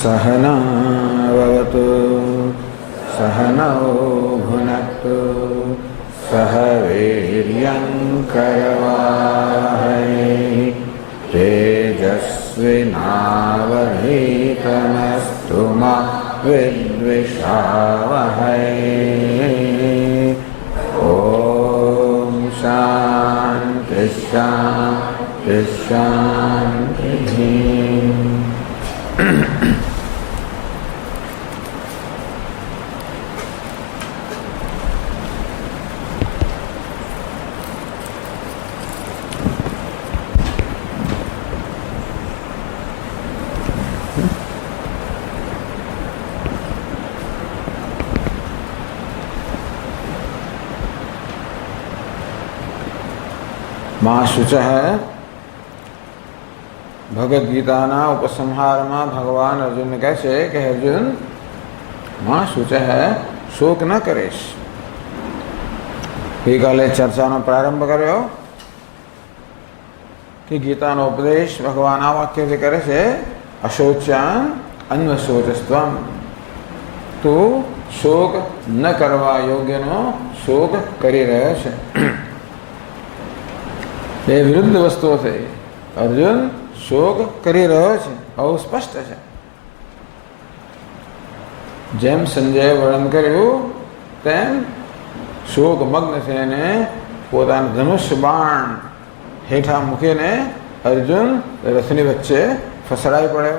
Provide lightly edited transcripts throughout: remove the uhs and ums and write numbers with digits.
सहनावतु सहनौ भुनक्तु सह वीर्यङ्करवावहै तेजस्विनावधीतमस्तु मा विद्विषावहै। ॐ शान्ति शान्ति शान्तिः। मां शुचः भगवद गीताना उपसंहार में भगवान अर्जुन कहे छे कि अर्जुन मां शुचः शोक न करीश। गई काले चर्चा प्रारंभ कर्यो कि गीता उपदेश भगवान आ वाक्य से करे छे अशोच्यान अन्वशोचस्त्वम। तू शोक न करवा योग्य नो शोक करी रह्यो छे। ये विरुद्ध वस्तुओं से अर्जुन शोक करी रह्यो छे। बहु स्पष्ट है। जेम संजय वर्णन कर्यु तेम शोक मग्न थईने पोताना धनुष बाण हेठा मूकीने अर्जुन रथनी वच्चे फसड़ाई पड्यो।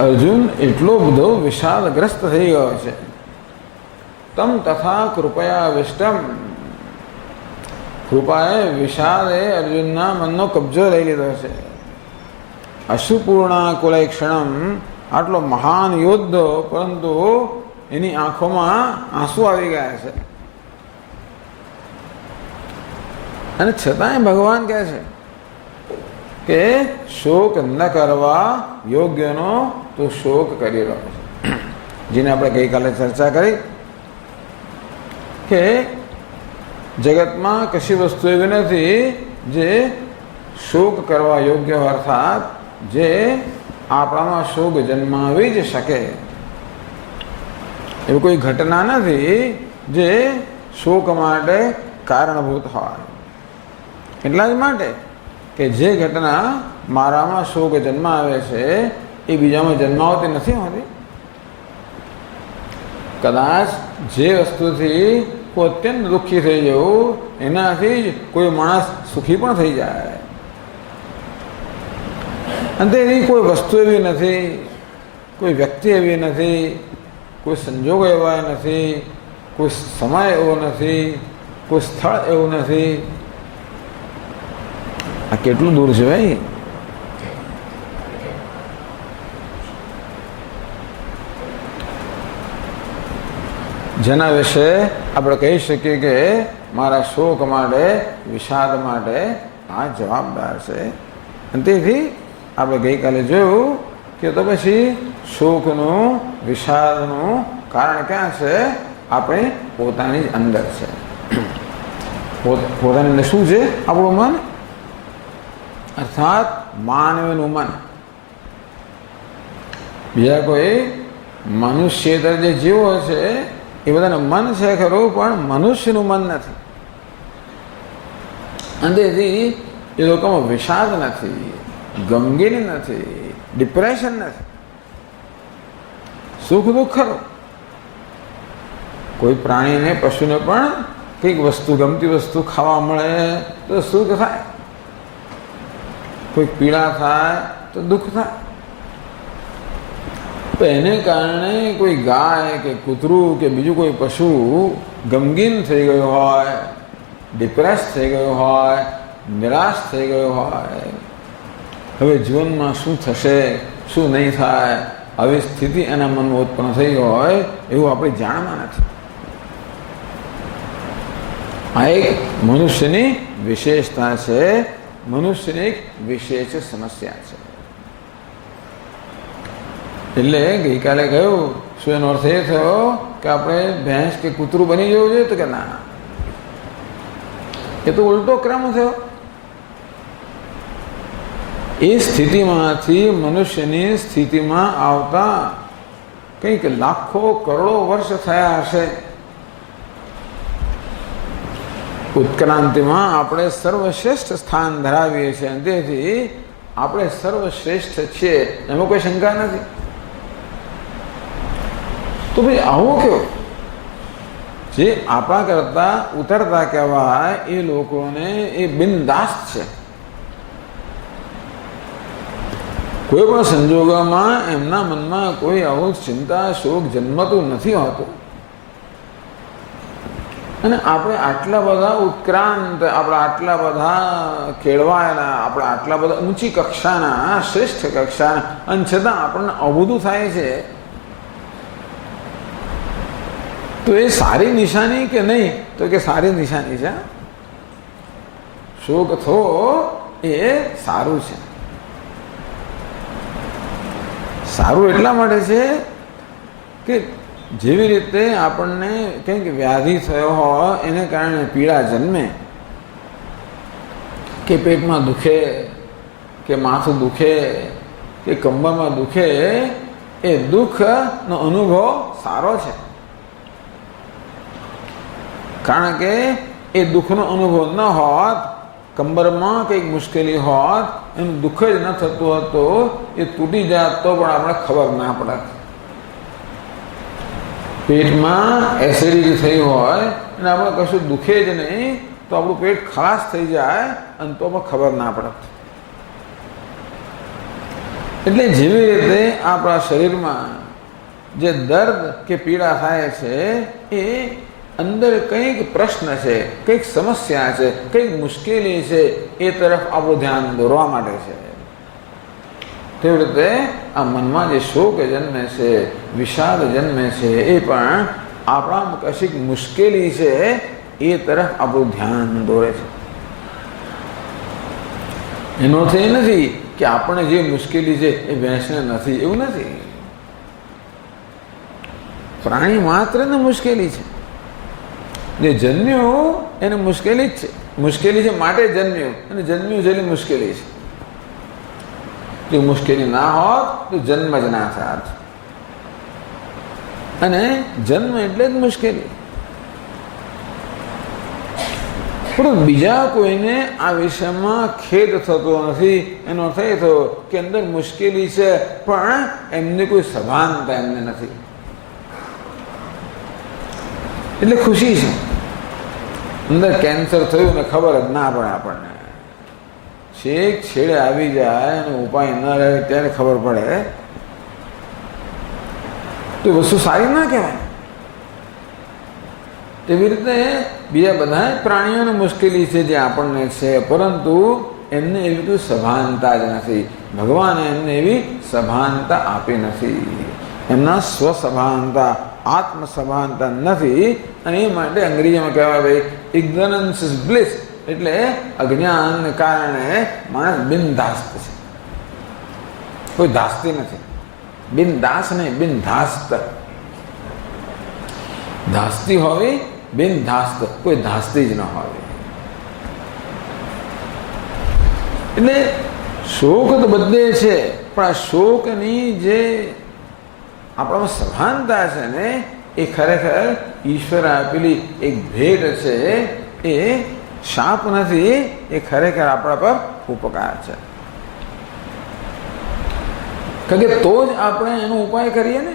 अर्जुन एटलो बधो विषादग्रस्त थई गयो छे। तम तथा कृपया विष्टम। कृपाए विषादे अर्जुनना मननो कब्जो लई लीधो छे। अशुपूर्णा कुलय क्षणम आटलो महान योद्धो परंतु एनी आंखोमां आंसू आवी गया छे। अने छतांय भगवान कहे छे के शोक न करवा योग्यनो तो शोक करी रह्यो छे। जेने आपणे गई काले चर्चा करी के जगत में कशी वस्तु एवी नथी जे शोक करवा योग्य अर्थात जे आपणामां शोक जन्मावी ज शके। एवी कोई घटना नथी जे शोक माटे कारणभूत होय। એટલા જ માટે કે જે ઘટના મારામાં શોક જન્માવે છે એ બીજામાં જન્માવતી નથી હોતી। કદાચ જે વસ્તુથી કોઈ અત્યંત દુઃખી થઈ જવું એનાથી જ કોઈ માણસ સુખી પણ થઈ જાય। અને એવી કોઈ વસ્તુ એવી નથી, કોઈ વ્યક્તિ એવી નથી, કોઈ સંજોગો એવા નથી, કોઈ સમય એવો નથી, કોઈ સ્થળ એવું નથી। આ કેટલું દૂર છે ભાઈ। જેના વિશે આપણે કહી શકીએ કે મારા શોક માટે વિષાદ માટે આ જવાબદાર છે। અને તેથી આપણે ગઈકાલે જોયું કે તો પછી શોકનું વિષાદનું કારણ ક્યાં છે? આપણે પોતાની જ અંદર છે। પોતાની અંદર શું છે? આપણું મન, अर्थात मानवीनु मन। बीजा कोई मनुष्य जे जीवो छे ए बधाने मन छे खरो पण मनुष्यनु मन नथी। अंदेथी ए लोकोमां विषाद नथी, गमगीनी नथी, डिप्रेशन नथी, सुख दुख खरो। कोई प्राणी ने पशु ने पण कईक वस्तु गमती वस्तु खावा मळे तो सुख थाय, कोई पीड़ा थाय तो दुख थाय। तो एने कारणे कोई गाय के कूतरू के बीजू कोई पशु गमगीन थई गयो होय, डिप्रेस थई गयो होय, निराश थई गयो होय, हवे जीवनमां शुं थशे शुं नहीं थाय આવી સ્થિતિ એના મનમાં ઉત્પન્ન થઈ હોય એવું આપણે જાણવા નથી। આ એક મનુષ્યની વિશેષતા છે, મનુષ્યની એક વિશેષ સમસ્યા છે। એટલે ગઈકાલે કહ્યું શું એનો અર્થ એ થયો કે આપણે ભેંસ કે કૂતરું બની જવું જોઈએ? તો કે ના, એ તો ઉલટો ક્રમ થયો। એ સ્થિતિમાંથી મનુષ્યની સ્થિતિમાં આવતા કંઈક લાખો કરોડો વર્ષ થયા હશે. ઉત્ક્રાંતિમાં આપણે સર્વશ્રેષ્ઠ સ્થાન ધરાવીએ છીએ અને તેથી આપણે સર્વશ્રેષ્ઠ છીએ, એમાં કોઈ શંકા નથી. તો ભાઈ આવું કેવું? જે આપણા કરતા ઉતરતા કહેવાય એ લોકોને એ બિનદાસ્ત છે. કોઈ પણ સંજોગોમાં એમના મનમાં કોઈ આવું ચિંતા શોક જન્મતું નથી હોતું. અને આપણે આટલા બધા ઉત્ક્રાંત, આપણા આટલા બધા કેળવાયેલા, આપણા આટલા બધા ઊંચી કક્ષાના, શ્રેષ્ઠ કક્ષાના, અને છતાં આપણને અવધું થાય છે. તો એ સારી નિશાની કે નહીં? તો કે સારી નિશાની છે. શોક થવો એ સારું છે. સારું એટલા માટે છે કે જેવી રીતે આપણને કંઈક વ્યાધિ થયો હોય એને કારણે પીડા જન્મે, કે પેટમાં દુખે, કે માથું દુખે, કે કંબરમાં દુખે, એ દુઃખનો અનુભવ સારો છે. કારણ કે એ દુઃખનો અનુભવ ન હોત, કંબરમાં કંઈક મુશ્કેલી હોત, એનું દુઃખ જ ન થતું હતું, એ તૂટી જાત તો પણ આપણે ખબર ના પડે. પેટમાં એસિડિટી થઈ હોય અને આપણે કશું દુખે જ નહીં તો આપણું પેટ ખલાસ થઈ જાય અને તો પણ ખબર ના પડે. એટલે જેવી રીતે આપણા શરીરમાં જે દર્દ કે પીડા થાય છે એ અંદર કંઈક પ્રશ્ન છે, કંઈક સમસ્યા છે, કંઈક મુશ્કેલી છે, એ તરફ આપણું ધ્યાન દોરવા માટે છે. તેવી રીતે આ મનમાં જે શોક જન્મે છે, વિષાદ જન્મે છે, એ પણ આપણામાં કશીક મુશ્કેલી છે એ તરફ આપણું ધ્યાન દોરે છે. એનો અર્થ એ નથી કે આપણે જે મુશ્કેલી છે એ ભેંસને નથી, એવું નથી. પ્રાણી માત્રને મુશ્કેલી છે. જે જન્મ્યું એને મુશ્કેલી જ છે. મુશ્કેલી છે માટે જન્મ્યું, અને જન્મ્યું છે એટલે મુશ્કેલી છે. જો મુશ્કેલી ના હોત તો જન્મ જ ના થાત. અને જન્મ એટલે જ મુશ્કેલી. પણ બીજા કોઈને આ વિષયમાં ખેદ થતો નથી. એનો અર્થ એ થયો કે અંદર મુશ્કેલી છે પણ એમને કોઈ સભાનતા એમને નથી, એટલે ખુશી છે. અંદર કેન્સર થયું ને ખબર જ ના પડે આપણને, છેક છેડે આવી જાય અને ઉપાય ન રહે ત્યારે ખબર પડે, તો વસ્તુ સારી ના કહેવાય. તેવી રીતે બીજા બધા પ્રાણીઓને મુશ્કેલી છે જે આપણને છે, પરંતુ એમને એવી કોઈ સભાનતા જ નથી. ભગવાને એમને એવી સભાનતા આપી નથી. એમના સ્વસભાનતા, આત્મસભાનતા નથી. અને એ માટે અંગ્રેજીમાં કહેવાય ભાઈ ઇગ્નોરન્સ ઇઝ બ્લિસ, એટલે અજ્ઞાનને કારણે માણસ બિનધાસ્ત છે, કોઈ ધાસ્તી નથી. બિનદાસ નહીં, બિનધાસ્ત. ધાસ્તી હોવી, બિનધાસ્ત, કોઈ ધાસ્તી જ ન હોવી. એટલે શોક તો બધે છે, પણ આ શોકની જે આપણામાં સભાનતા છે ને એ ખરેખર ઈશ્વર આપેલી એક ભેટ છે. એ શાપ નથી, એ ખરેખર આપણા પર ઉપકાર છે. કારણ કે તો જ આપણે એનો ઉપાય કરીએ ને.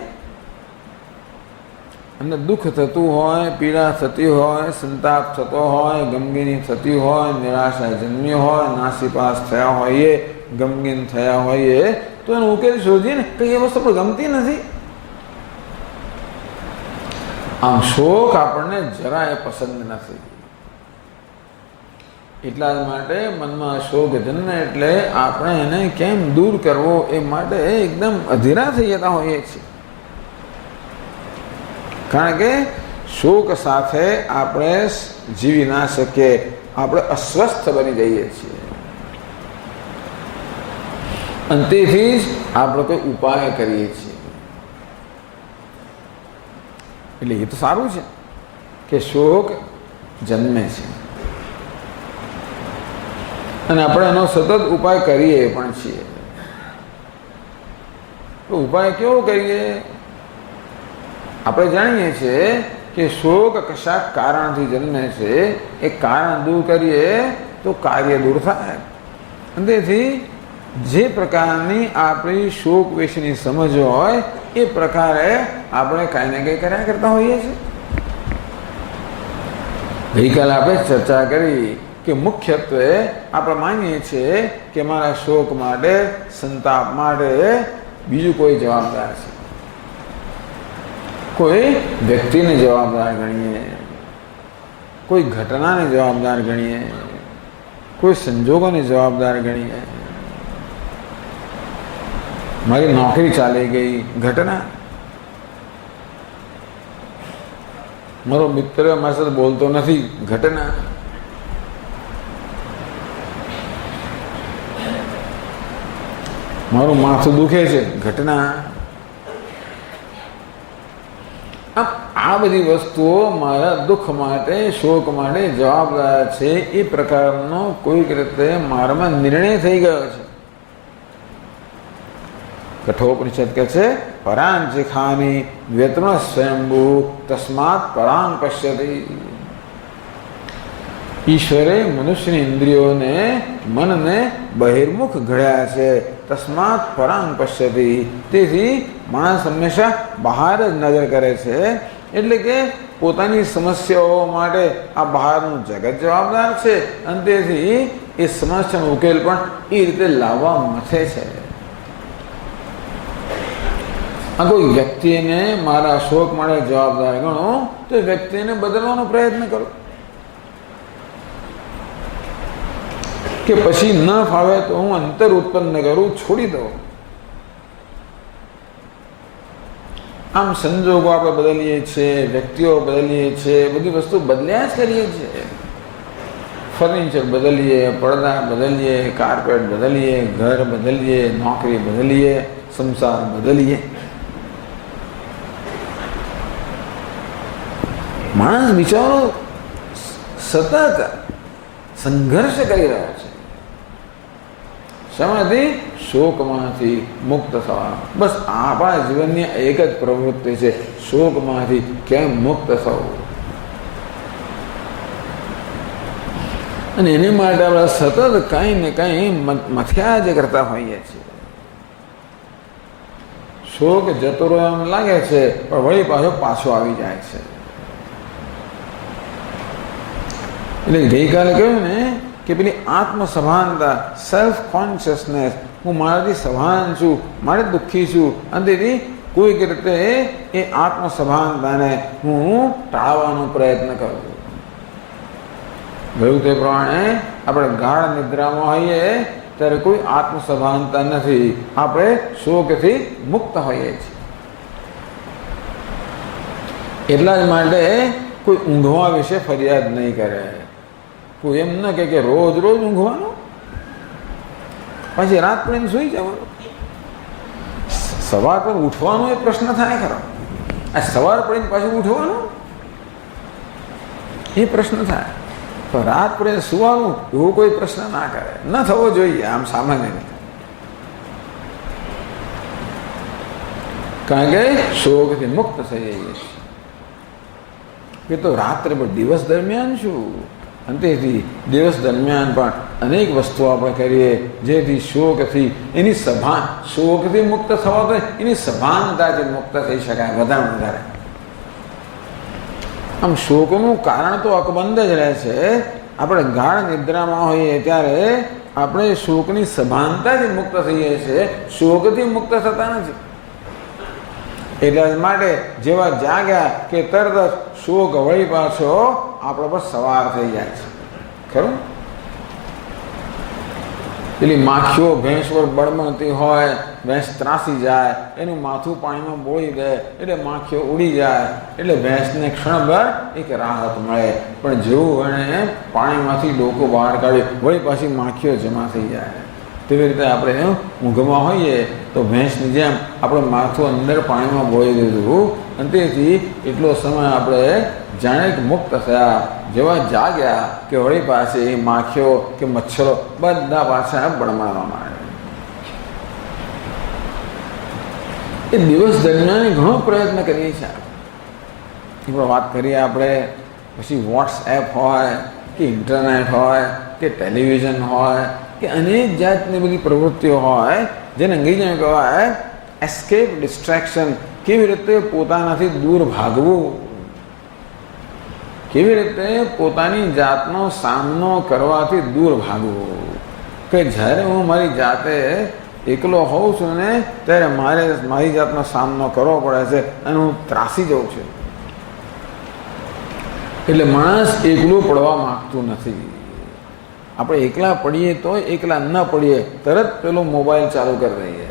એમને દુઃખ થતું હોય, પીડા થતી હોય, સંતાપ થતો હોય, ગમગીની થતી હોય, નિરાશા જન્મી હોય, નાસીપાસ થયા હોઈએ, ગમગીન થયા હોઈએ, તો એનો ઉકેલ શોધીએ ને. કંઈ એ વસ્તુ પણ ગમતી નથી. આમ શોક આપણને જરાય પસંદ નથી. એટલા જ માટે મનમાં શોક જન્મે એટલે આપણે એને કેમ દૂર કરવો એ માટે એકદમ અધીરા થઈ જતા હોઈએ છીએ. કારણ કે શોક સાથે આપણે જીવી ના શકીએ, આપણે અસ્વસ્થ બની જઈએ છીએ. અને તેથી જ આપણે કોઈ ઉપાય કરીએ છીએ. એટલે એ તો સારું છે કે શોક જન્મે છે. અને આપણે એનો સતત ઉપાય કરીએ પણ છીએ. તો ઉપાય કેવો કરીએ? આપણે જાણીએ છીએ કે શોક કશાક કારણથી જન્મે છે. એ કારણ દૂર કરીએ તો કાર્ય દૂર થાય. અને તેથી જે પ્રકારની આપણી શોક વિશેની સમજ હોય એ પ્રકારે આપણે કાંઈ ને કંઈ કર્યા કરતા હોઈએ છીએ. ગઈકાલે આપણે ચર્ચા કરી કે મુખ્યત્વે આપણે માનીએ છીએ કે મારા શોક માટે, સંતાપ માટે બીજું કોઈ જવાબદાર છે. કોઈ વ્યક્તિને જવાબદાર ગણીએ, કોઈ ઘટનાને જવાબદાર ગણીએ, કોઈ સંજોગોને જવાબદાર ગણીએ. મારી નોકરી ચાલી ગઈ, ઘટના. મારો મિત્ર મારી સાથે બોલતો નથી, ઘટના. મારું માથું દુખે છે, ઘટના. આ બધી વસ્તુઓ મારા દુઃખ માટે, શોક માટે જવાબદાર છે. એ પ્રકારનો કોઈક રીતે મારામાં નિર્ણય થઈ ગયો છે. કઠોપનિષદ કહે છે પરાં ચિખાની વ્યતન સ્વયંભૂ તસ્માત પરાં પશ્યતિ. ઈશ્વરે મનુષ્યની ઇન્દ્રિયોને, મનને બહિર્મુખ ઘડ્યા છે. તસ્માત પરાં પશ્યતિ. તેથી માણસ હંમેશા બહાર જ નજર કરે છે. એટલે કે પોતાની સમસ્યાઓ માટે આ બહારનું જગત જવાબદાર છે. અને તેથી એ સમસ્યાનો ઉકેલ પણ એ રીતે લાવવા મથે છે. આ કોઈ વ્યક્તિને મારા શોક માટે જવાબદાર ગણો તો વ્યક્તિને બદલવાનો પ્રયત્ન કરો. કે પછી ન ફાવે તો હું અંતર ઉત્પન્ન કરું, છોડી દઉં. આમ સંજોગો આપણે બદલીએ છીએ, વ્યક્તિઓ બદલીએ છીએ, બધી વસ્તુ બદલ્યા જ કરીએ છીએ. ફર્નિચર બદલીએ, પડદા બદલીએ, કાર્પેટ બદલીએ, ઘર બદલીએ, નોકરી બદલીએ, સંસાર બદલીએ. માણસ બિચારો સતત સંઘર્ષ કરી રહ્યો છે. શામાંથી? શોકમાંથી મુક્ત થવા. બસ આપણા જીવનની એક જ પ્રવૃત્તિ છે, શોકમાંથી કેમ મુક્ત થવું. અને એની માટે આપણે સતત કંઈ ને કંઈ મથ્યા જ કરતા હોઈએ છીએ. શોક જતો રહ્યો એમ લાગે છે, પણ વળી પાછો આવી જાય છે. એટલે ગઈકાલે કહ્યું ને કે પેલી આત્મસભાનતા, સેલ્ફ કોન્શિયસનેસ, હું મારાથી સભાન છું, મારે દુઃખી છું. અને તેથી કોઈક રીતે એ આત્મસભાનતાને હું ટાળવાનો પ્રયત્ન કરું. ગયું તે પ્રમાણે આપણે ગાઢ નિદ્રામાં હોઈએ ત્યારે કોઈ આત્મસભાનતા નથી. આપણે શોકથી મુક્ત હોઈએ છીએ. એટલા જ માટે કોઈ ઊંઘવા વિશે ફરિયાદ નહીં કરે. કોઈ એમ ન કે રોજ રોજ ઊંઘવાનું, પછી રાત પડીને સૂઈ જવાનું. સવાર પર ઉઠવાનો એ પ્રશ્ન થાય ખરો. આ સવાર પડીને પાછું ઉઠવાનું એ પ્રશ્ન થાય. તો રાત પડીને સુવાનું એવો કોઈ પ્રશ્ન ના કરે. ન થવો જોઈએ આમ સામાન્ય રીતે. કારણ કે શોકથી મુક્ત થઈ જઈએ છીએ. એ તો રાત્રે પણ દિવસ દરમિયાન શું. અને તેથી દિવસ દરમિયાન પણ અનેક વસ્તુઓ આપણે કરીએ જેથી શોકથી એની શોકથી મુક્ત થવા તો એની સભાનતાથી મુક્ત થઈ શકાય વધારે વધારે. આમ શોકનું કારણ તો અકબંધ જ રહે છે. આપણે ગાઢ નિદ્રામાં હોઈએ ત્યારે આપણે શોકની સભાનતાથી મુક્ત થઈએ છીએ, શોકથી મુક્ત થતા નથી. એટલા જ માટે જેવા જાગ્યા કે તરત શોક વળી પાછો આપણા પર સવાર થઈ જાય છે. ખરું? પેલી માખીઓ ભેંસ પર બળમણતી હોય, ભેંસ ત્રાસી જાય, એનું માથું પાણીમાં બોળી દે એટલે માખીઓ ઉડી જાય, એટલે ભેંસને ક્ષણભર એક રાહત મળે. પણ જેવું એણે પાણીમાંથી ડોકો બહાર કાઢ્યું વળી પાછી માખીઓ જમા થઈ જાય. તેવી રીતે આપણે ઊંઘમાં હોઈએ તો ભેંસની જેમ આપણે માથું અંદર પાણીમાં બોળી દીધું અને તેથી એટલો સમય આપણે જાણે કે મુક્ત થયા. જેવા જાગ્યા કે વળી પાસે માખીઓ કે મચ્છરો બધા પાછા બળમાવા માંડે. એ દિવસ દરમિયાન ઘણો પ્રયત્ન કરીએ છીએ. આપણે વાત કરીએ આપણે, પછી વોટ્સએપ હોય કે ઇન્ટરનેટ હોય કે ટેલિવિઝન હોય કે અનેક જાતની બધી પ્રવૃત્તિઓ હોય, જેને અંગ્રેજીમાં કહેવાય એસ્કેપ ડિસ્ટ્રેક્શન. કેવી રીતે પોતાનાથી દૂર ભાગવું, કેવી રીતે પોતાની જાતનો સામનો કરવાથી દૂર ભાગવું. કે જ્યારે હું મારી જાતે એકલો હોઉં છું ને ત્યારે મારી જાતનો સામનો કરવો પડે છે અને હું ત્રાસી જાઉં છું. એટલે માણસ એકલું પડવા માગતું નથી. આપણે એકલા પડીએ તો એકલા ન પડીએ, તરત પેલો મોબાઈલ ચાલુ કરી દઈએ,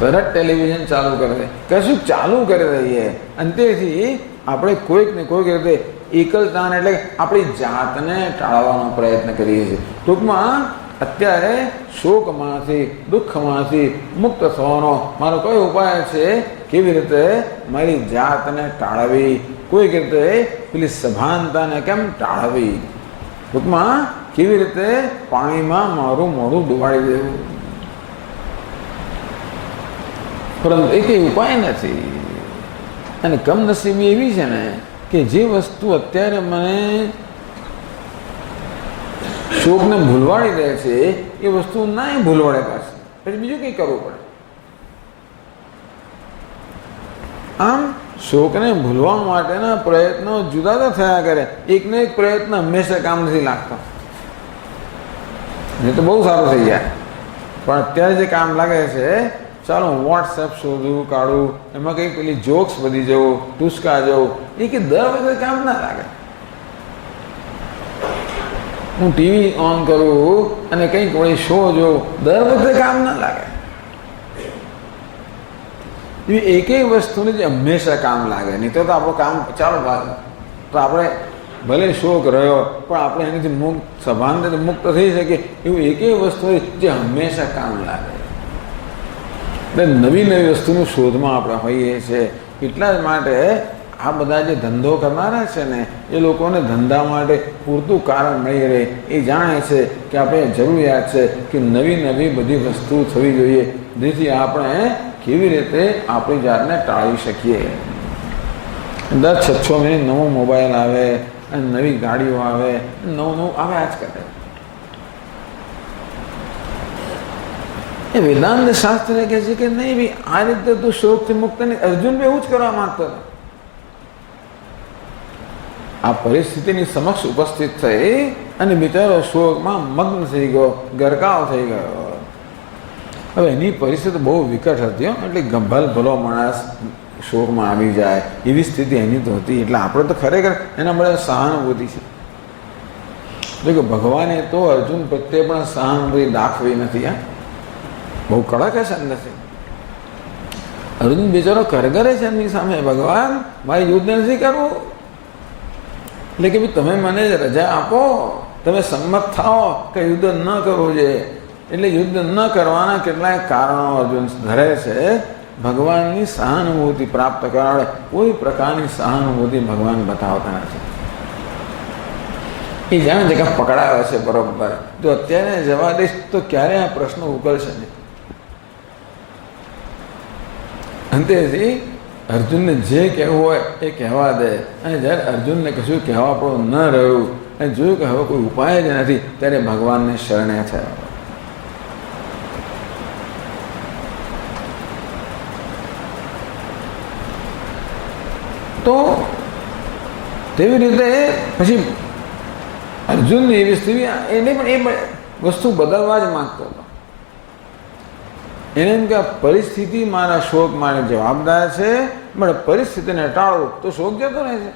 તરત ટેલિવિઝન ચાલુ કરી દઈએ, કશું ચાલુ કરી દઈએ. અને તેથી આપણે કોઈક ને કોઈક રીતે એકલતાને એટલે આપણી જાતને ટાળવાનો પ્રયત્ન કરીએ છીએ. ટૂંકમાં અત્યારે શોકમાંથી દુઃખમાંથી મુક્ત થવાનો મારો કયો ઉપાય છે? કેવી રીતે મારી જાતને ટાળવી, કોઈક રીતે પેલી સભાનતાને કેમ ટાળવી. ટૂંકમાં કેવી રીતે પાણીમાં મારું મોઢું ડુબાડી દેવું. પરંતુ એ કંઈ ઉપાય નથી. અને કમનસીબી એવી છે ને કે જે વસ્તુ અત્યારે મને શોકને ભૂલવાડી દે છે એ વસ્તુ ના ભૂલવાડે પાછી, પછી બીજું કંઈ કરવું પડે. આમ શોકને ભૂલવા માટેના પ્રયત્નો જુદા જુદા થયા કરે. એકને એક પ્રયત્ન હંમેશા કામ નથી લાગતા. એ તો બહુ સારું થઈ જાય, પણ અત્યારે જે કામ લાગે છે, ચાલો વોટ્સએપ શોધું કાઢું, એમાં કંઈક પેલી જોક્સ બધી જવું, ટૂસકા જવું, એ કે દર વખતે કામ ના લાગે. હું ટીવી ઓન કરું અને કંઈક વળી શો જોઉં, દર વખતે કામ ના લાગે. એવી એકેય વસ્તુને જે હંમેશા કામ લાગે, નહીં તો આપણું કામ ચાલો ભાગે તો આપણે ભલે શોક રહ્યો પણ આપણે એનાથી મુક્ત સભાનતાથી મુક્ત થઈ શકીએ. એવું એકેય વસ્તુ જે હંમેશા કામ લાગે. એટલે નવી નવી વસ્તુની શોધમાં આપણે હોઈએ છીએ. એટલા જ માટે આ બધા જે ધંધો કરનારા છે ને એ લોકોને ધંધા માટે પૂરતું કારણ મળી રહે. એ જાણે છે કે આપણે જરૂરિયાત છે કે નવી નવી બધી વસ્તુ થવી જોઈએ, જેથી આપણે કેવી રીતે આપણી જાતને ટાળી શકીએ. દર 6 મહિને નવો મોબાઈલ આવે અને નવી ગાડીઓ આવે, નવું આવ્યા જ કરે. એ વેદાંત શાસ્ત્ર કહે છે કે નહીં ભાઈ, આ રીતે તું શોકથી મુક્ત નહીં. અર્જુન બી એવું જ કરવા માંગતો હતો. આ પરિસ્થિતિની સમક્ષ ઉપસ્થિત થઈ અને બિચારો શોકમાં મગ્ન થઈ ગયો, ગરકાવ થઈ ગયો. હવે એની પરિસ્થિતિ બહુ વિકટ હતી, એટલે ગંભલ ભલો માણસ શોકમાં આવી જાય એવી સ્થિતિ એની તો હતી. એટલે આપણે તો ખરેખર એના મળે સહાનુભૂતિ છે. જો કે ભગવાને તો અર્જુન પ્રત્યે પણ સહાનુભૂતિ દાખવી નથી. બહુ કડક છે અંદરથી. અર્જુન બિચારો કરગરે છે એમની સામે, ભગવાન મારે યુદ્ધ નથી કરવું. એટલે કે ભાઈ તમે મને રજા આપો, તમે સંમત થાઓ કે યુદ્ધ ન કરવું જોઈએ. એટલે યુદ્ધ ન કરવાના કેટલાય કારણો અર્જુન ધરે છે. ભગવાનની સહાનુભૂતિ પ્રાપ્ત કરવા કોઈ પ્રકારની સહાનુભૂતિ ભગવાન બતાવતા નથી. એ જાણે છે કે પકડાવે છે બરોબર, જો અત્યારે જવા દઈશ તો ક્યારે આ પ્રશ્ન ઉકેલશે નહીં. અંતેથી અર્જુનને જે કહેવું હોય એ કહેવા દે. અને જ્યારે અર્જુનને કશું કહેવા પડવું ન રહ્યું અને જોયું કે હવે કોઈ ઉપાય જ નથી, ત્યારે ભગવાનને શરણે થયો. તો તેવી રીતે પછી અર્જુનની એવી સ્થિતિ, એને પણ એ વસ્તુ બદલવા જ માંગતો હતો. એને એમ કે પરિસ્થિતિ મારા શોક માટે જવાબદાર છે, પણ પરિસ્થિતિને ટાળવું તો શોક જતો રહે છે.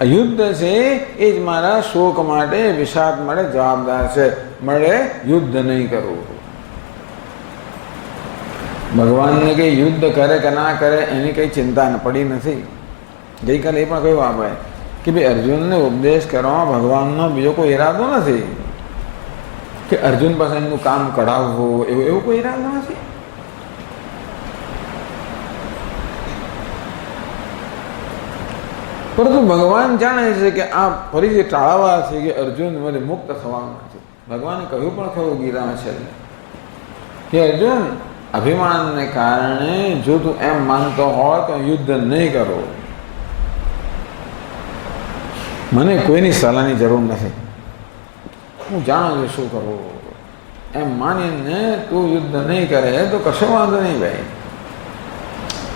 આ યુદ્ધ છે એ જ મારા શોક માટે, વિષાદ માટે જવાબદાર છે. મળે યુદ્ધ નહીં કરવું. ભગવાનને કંઈ યુદ્ધ કરે કે ના કરે એની કંઈ ચિંતા પડી નથી. ગઈકાલે એ પણ કહ્યું આપણે કે ભાઈ અર્જુનને ઉપદેશ કરવામાં ભગવાનનો બીજો કોઈ ઈરાદો નથી કે અર્જુન પાસે એમનું કામ કઢાવવું, એવો કોઈ ઈરાદો નથી. પરંતુ ભગવાન જાણે છે કે આ ફરી જે ટાળવા છે કે અર્જુન મને મુક્ત થવાનું નથી. ભગવાને કહ્યું પણ ખરું ગીતામાં છે કે અર્જુન, અભિમાનને કારણે જો તું એમ માનતો હોય તો યુદ્ધ નહીં કરો. મને કોઈની સલાહની જરૂર નથી, હું જાણું છું શું કરવું. એમ માનીને તું યુદ્ધ નહીં કરે તો કશો વાંધો નહીં ભાઈ,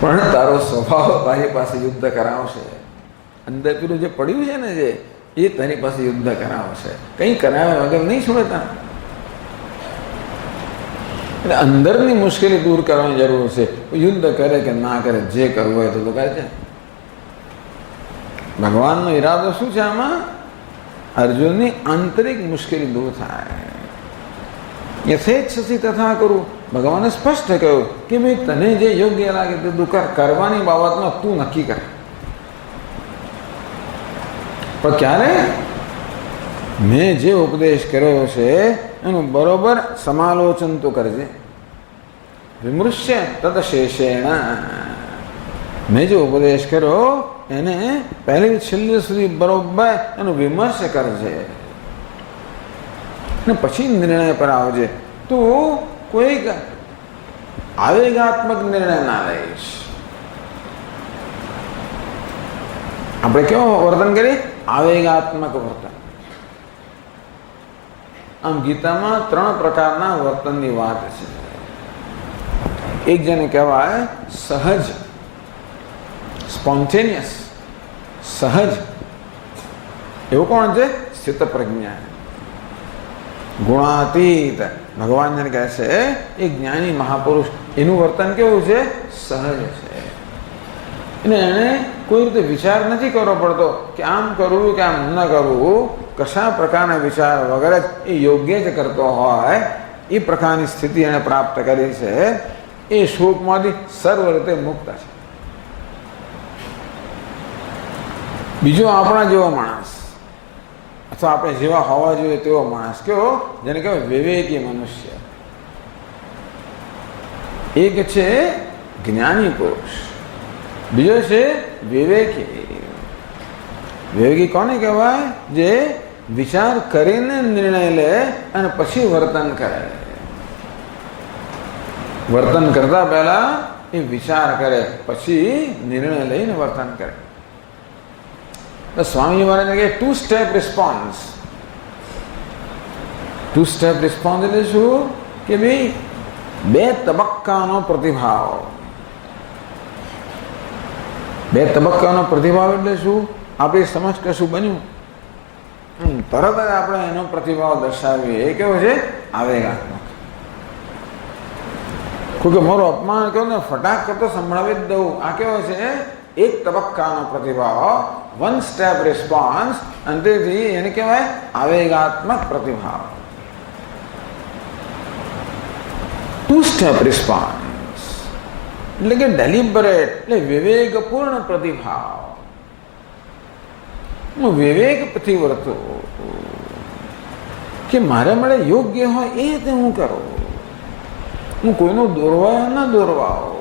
પણ તારો સ્વભાવ તારી પાસે યુદ્ધ કરાવશે. અંદર પેલું જે પડ્યું છે ને જે એ તારી પાસે યુદ્ધ કરાવશે. કંઈ કરાવ્યા વગર નહીં છોડતા. એટલે અંદરની મુશ્કેલી દૂર કરવાની જરૂર છે. યુદ્ધ કરે કે ના કરે, જે કરવું હોય તો કરે છે. ભગવાનનો ઈરાદો શું છે આમાં? અર્જુનની આંતરિક મુશ્કેલી દૂર થાય. યથેચ્છસી તથા કરું. ભગવાને સ્પષ્ટ કહ્યું કે ભાઈ તને જે યોગ્ય લાગે તે તું કર. કરવાની બાબતમાં તું નક્કી કર. પણ ક્યારે? મેં જે ઉપદેશ કર્યો છે એનું બરોબર સમાલોચન તો કરજે. વિમૃશ્ય તદશેષેણ. મેં જે ઉપદેશ કર્યો એને પહેલી છેલ્લે સુધી બરોબર એનો વિમર્શ કરજે ને પછી નિર્ણય પર આવજે. તું કોઈક આવેગાત્મક નિર્ણય ના લઈશ. આપણે કેવો વર્તન કરીએ? આવેગાત્મક વર્તન. આમ ગીતામાં 3 પ્રકારના વર્તનની વાત છે. એક જેને કહેવાય સહજ, સ્પોન્ટેનિયસ, સહજ. એવું કોણ છે? સ્થિત પ્રજ્ઞા, ગુણાતીત. ભગવાન જેને કહે છે એ જ્ઞાની મહાપુરુષ, એનું વર્તન કેવું છે? સહજ છે. અને એને કોઈ રીતે વિચાર નથી કરવો પડતો કે આમ કરવું કે આમ ન કરવું. કશા પ્રકારના વિચાર વગર જ એ યોગ્ય જ કરતો હોય એ પ્રકારની સ્થિતિ એને પ્રાપ્ત કરી છે. એ શોકમાંથી સર્વ રીતે મુક્ત છે. બીજો આપણા જેવો માણસ અથવા આપણે જેવા હોવા જોઈએ તેવો માણસ કેવો? જેને કહેવાય વિવેકી મનુષ્ય. એક છે જ્ઞાની પુરુષ, બીજો છે વિવેકી. વિવેકી કોને કહેવાય? જે વિચાર કરીને નિર્ણય લે અને પછી વર્તન કરે. વર્તન કરતા પહેલા એ વિચાર કરે, પછી નિર્ણય લઈને વર્તન કરે. સ્વામી મહારાજ કહે 2 સ્ટેપ રિસ્પોન્સ. 2 સ્ટેપ રિસ્પોન્સ એટલે શું? કે ભાઈ 2 તબક્કાનો પ્રતિભાવ. 2 તબક્કાનો પ્રતિભાવ એટલે શું? આપણી સમજ કશું બન્યું તરત જ આપણે એનો પ્રતિભાવ દર્શાવીએ. એ કેવો છે? આવેગાત્મક. કોઈ મારું અપમાન કહ્યું ને ફટાક કરતો સંભળાવી જ દઉં. આ કેવો છે? 1 તબક્કાનો પ્રતિભાવ, 1 સ્ટેપ રિસ્પોન્સ. અને તેથી એને કહેવાય આવેગાત્મક પ્રતિભાવ. 2 સ્ટેપ રિસ્પોન્સ એટલે કે ડેલિબરેટ, એટલે વિવેકપૂર્ણ પ્રતિભાવ. હું વિવેકથી વર્તું કે મારે મળે યોગ્ય હોય એ રીતે હું કરું. હું કોઈનો દોરવાયો ન દોરવાઓ.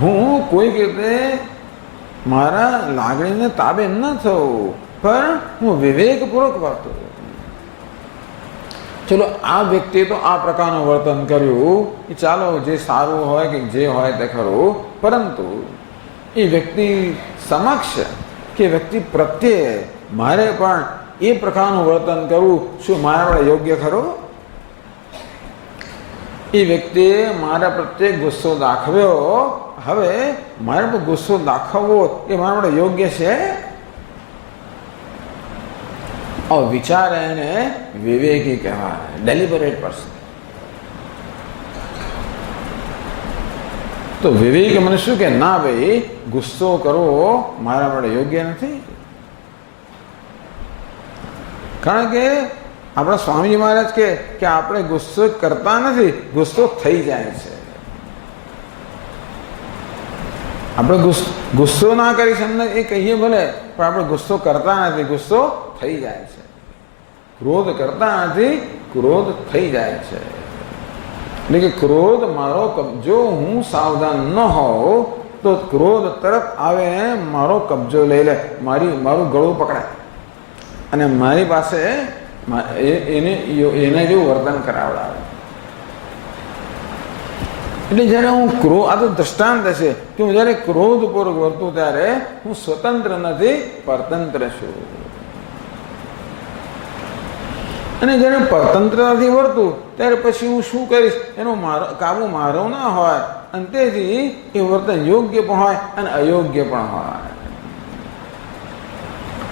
હું કોઈ રીતે મારા લાગણીને તાબે ન થવું, પણ હું વિવેકપૂર્વક વર્તું. ચલો આ વ્યક્તિએ તો આ પ્રકારનું વર્તન કર્યું, એ ચાલો જે સારું હોય કે જે હોય તે ખરું, પરંતુ એ વ્યક્તિ સમક્ષ કે વ્યક્તિ પ્રત્યે મારે પણ એ પ્રકારનું વર્તન કરવું, શું મારા માટે યોગ્ય ખરું? એ વ્યક્તિએ મારા પ્રત્યે ગુસ્સો દાખવ્યો, હવે મારે પણ ગુસ્સો દાખવવો એ મારા માટે યોગ્ય છે? વિચાર એને વિવેકી કહેવાય, ડેલિબરેટ પર્સન. તો વિવેક મને શું કે ના ભાઈ ગુસ્સો કરવો મારા માટે યોગ્ય નથી. કારણ કે આપણા સ્વામીજી મહારાજ કે આપણે ગુસ્સો કરતા નથી, ગુસ્સો થઈ જાય છે. આપણે ગુસ્સો ના કરી શકીએ એ કહીએ ભલે, પણ આપણે ગુસ્સો કરતા નથી, ગુસ્સો થઈ જાય છે. ક્રોધ કરતા નથી, ક્રોધ થઈ જાય છે. એટલે કે ક્રોધ મારો, જો હું સાવધાન ન હોઉં તો ક્રોધ તરત આવે ને મારો કબજો લઈ લે, મારું ગળું પકડાય અને મારી પાસે એને જેવું વર્તન કરાવડાવે. એટલે જ્યારે હું આ તો દ્રષ્ટાંત છે કે હું જ્યારે ક્રોધપૂર્વક વર્તું ત્યારે હું સ્વતંત્ર નથી, પરતંત્ર છું. અને જ્યારે પરતંત્રતાથી વર્તું ત્યારે પછી હું શું કરીશ એનો કાબુ મારો ના હોય, અને તેથી એ વર્તન યોગ્ય પણ હોય અને અયોગ્ય પણ હોય.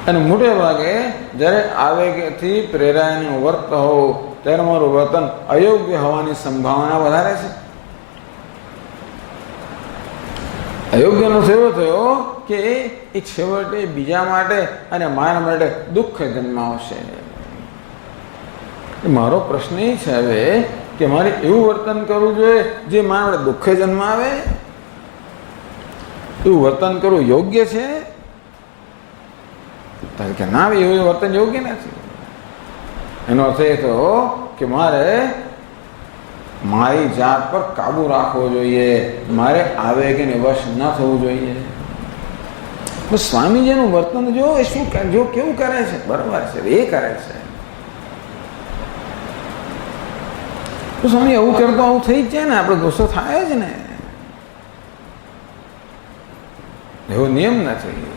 અને મોટે ભાગે જ્યારે આવેગથી પ્રેરાઈને વર્ત હોઉં ત્યારે મારું વર્તન અયોગ્ય હોવાની સંભાવના વધારે છે. અયોગ્યનો એવો થયો કે એ છેવટે બીજા માટે અને મારા માટે દુઃખ જન્માવશે. મારો પ્રશ્ન એ છે હવે કે મારે એવું વર્તન કરવું જોઈએ જે મારા માટે દુઃખ જન્માવે? એવું વર્તન કરવું યોગ્ય છે? કે ના, એવું વર્તન યોગ્ય નથી. એનો અર્થ એ થયો કે મારે મારી જાત પર કાબુ રાખવો જોઈએ, મારે આવેગને વશ ન થવું જોઈએ. સ્વામીજીનું વર્તન જો એ શું જો કેવું કરે છે, બરાબર છે, એ કરે છે. તો સ્વામી આવું કરતો આવું થઈ જ જાય ને, આપણે ગુસ્સો થાય જ ને. એવો નિયમ નથી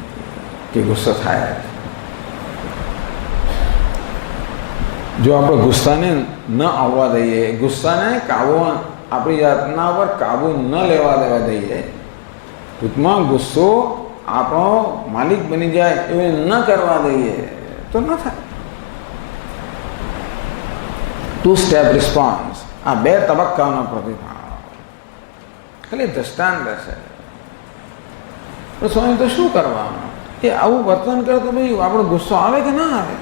કે ગુસ્સો થાય. જો આપણે ગુસ્સાને ન આવવા દઈએ, ગુસ્સાને કાબુ આપણી જાતના પર કાબુ ન લેવા દેવા દઈએ, ટૂંકમાં ગુસ્સો આપણો માલિક બની જાય એવું ન કરવા દઈએ તો ન થાય. 2 સ્ટેપ રિસ્પોન્સ, આ 2 તબક્કાનો પ્રતિભાવ ખાલી દ્રષ્ટાંત છે. તો સ્વામી તો શું કરવાનું? એ આવું વર્તન કરે તો ભાઈ આપણો ગુસ્સો આવે કે ના આવે?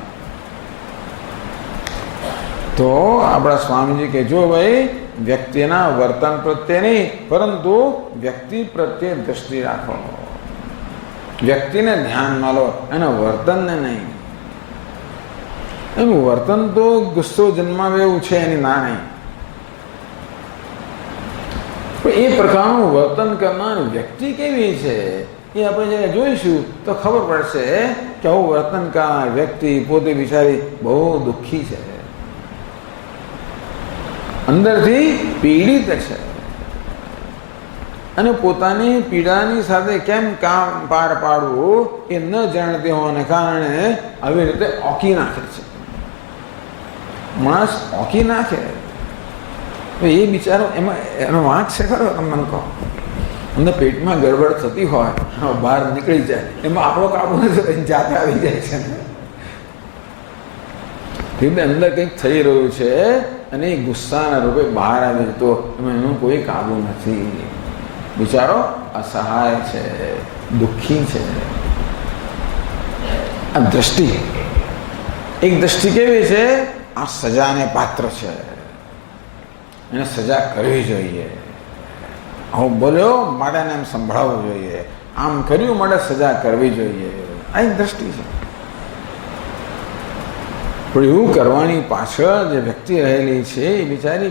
તો આપણા સ્વામીજી કે જો ભાઈ વ્યક્તિના વર્તન પ્રત્યે નહીં પરંતુ વ્યક્તિ પ્રત્યે દ્રષ્ટિ રાખો, વ્યક્તિને ધ્યાનમાં લો, એના વર્તનને નહીં. એનું વર્તન તો ગુસ્સો જન્માવે એવું છે એની ના નહીં, પણ એ પ્રકારનું વર્તન કરનાર વ્યક્તિ કેવી છે એ આપણે જ્યારે જોઈશું તો ખબર પડશે કે આવું વર્તન કરનાર વ્યક્તિ પોતે બિચારી બહુ દુઃખી છે, અંદરથી પીડિત છે, અને પોતાની પીડાની સાથે કેમ કામ પાર પાડવું એ ન જાણતી હોવાને કારણે આવી રીતે ઓકી નાખે છે. માણસ ઓકી નાખે તો એ બિચારો એમાં એનો વાંક છે ખરો? તમે મને કહો, અંદર પેટમાં ગડબડ થતી હોય, બહાર નીકળી જાય, એમાં આપણો કાબુ જાતે આવી જાય છે. એટલે અંદર કંઈક થઈ રહ્યું છે અને એ ગુસ્સાના રૂપે બહાર આવે તો એમાં એનો કોઈ કાબુ નથી. બિચારો અસહાય છે, દુઃખી છે. આ દ્રષ્ટિ, એક દ્રષ્ટિ કેવી છે? આ સજાને પાત્ર છે, એને સજા કરવી જોઈએ. હું બોલ્યો માટે એમ સંભળાવવું જોઈએ, આમ કર્યું માટે સજા કરવી જોઈએ. આ એક દ્રષ્ટિ છે. પણ એવું કરવાની પાછળ જે વ્યક્તિ રહેલી છે એ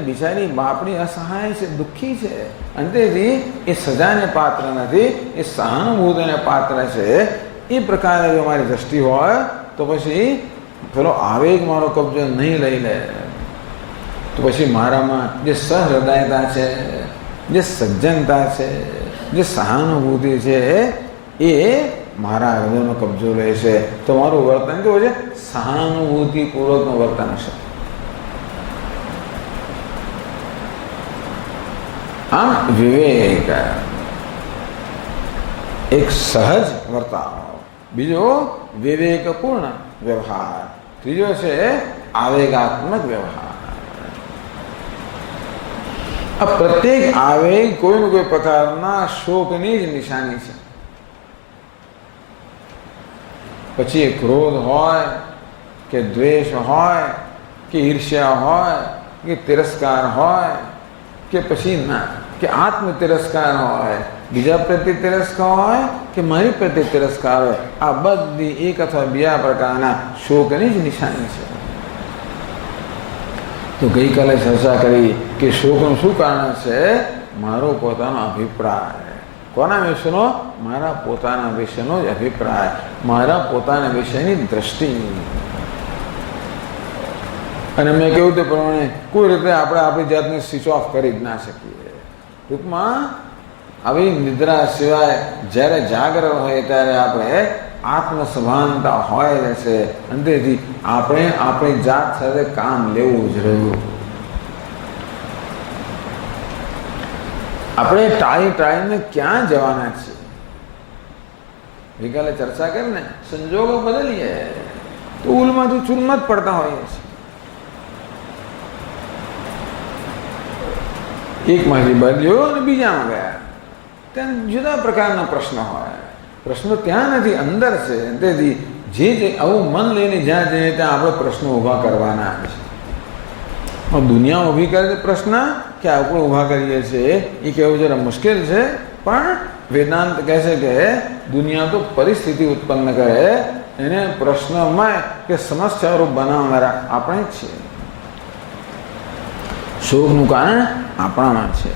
બિચારી બાપડી અસહાય છે, દુઃખી છે, અને તેથી એ સજાને પાત્ર નથી, એ સહાનુભૂતિને પાત્ર છે. એ પ્રકારે જો મારી દ્રષ્ટિ હોય તો પછી પેલો આવેગ મારો કબજો નહીં લઈ લે, તો પછી મારામાં જે સહૃદયતા છે, જે સજ્જનતા છે, જે સહાનુભૂતિ છે એ મારા હૃદયનો કબજો લે છે. તો મારું વર્તન કેવું છે? સહાનુભૂતિપૂર્વકનું વર્તન છે. આમ વિવેક એક સહજ વર્તાવ, બીજો વિવેકપૂર્ણ વ્યવહાર, ત્રીજો છે આવેગાત્મક વ્યવહાર. આ પ્રત્યેક આવેગ કોઈ ને કોઈ પ્રકારના શોકની જ નિશાની છે. પછી એ ક્રોધ હોય કે દ્વેષ હોય કે ઈર્ષ્યા હોય કે તિરસ્કાર હોય કે પછી ના કે આત્મ તિરસ્કાર હોય, બીજા પ્રત્યે તિરસ્કાર હોય કે મારી પ્રત્યે તિરસ્કાર હોય, આ બધી એક અથવા બીજા પ્રકારના શોકની જ નિશાની છે. તો ગઈકાલે ચર્ચા કરી કે શોકનું શું કારણ છે? મારો પોતાનો અભિપ્રાય, કોના વિશેનો? મારા પોતાના વિશેનો જ અભિપ્રાય, મારા પોતાના વિશેની દ્રષ્ટિ. અને મેં કહ્યું તે પ્રમાણે કોઈ રીતે આપણે આપણી જાતને સ્વિચ ઓફ કરી જ ના શકીએ. ટૂંકમાં આવી નિદ્રા સિવાય જ્યારે જાગ્રત હોય ત્યારે આપણે આત્મસભાનતા હોય છે, અને તેથી આપણે આપણી જાત સાથે કામ લેવું જ રહ્યું. આપણે ટાળીને ક્યાં જવાના છીએ? ગઈકાલે ચર્ચા કરીને સંજોગો બદલીએ તો ઉલમાંથી ચૂલમાં જ પડતા હોઈએ છીએ. એકમાંથી બદલ્યો અને બીજામાં ગયા, ત્યાં જુદા પ્રકારના પ્રશ્ન હોય. પ્રશ્નો ત્યાં નથી, અંદર છે. તેથી જે આવું મન લઈને જ્યાં જઈએ ત્યાં આપણે પ્રશ્નો ઊભા કરવાના છે. દુનિયા ઊભી કરે છે પ્રશ્ન કે આપણે ઊભા કરીએ છીએ એ કહેવું જરા મુશ્કેલ છે, પણ વેદાંત કહે છે કે દુનિયા તો પરિસ્થિતિ ઉત્પન્ન કરે, એને પ્રશ્નમાં કે સમસ્યારૂપ બનાવનારા આપણે જ છીએ. શોકનું કારણ આપણામાં છે.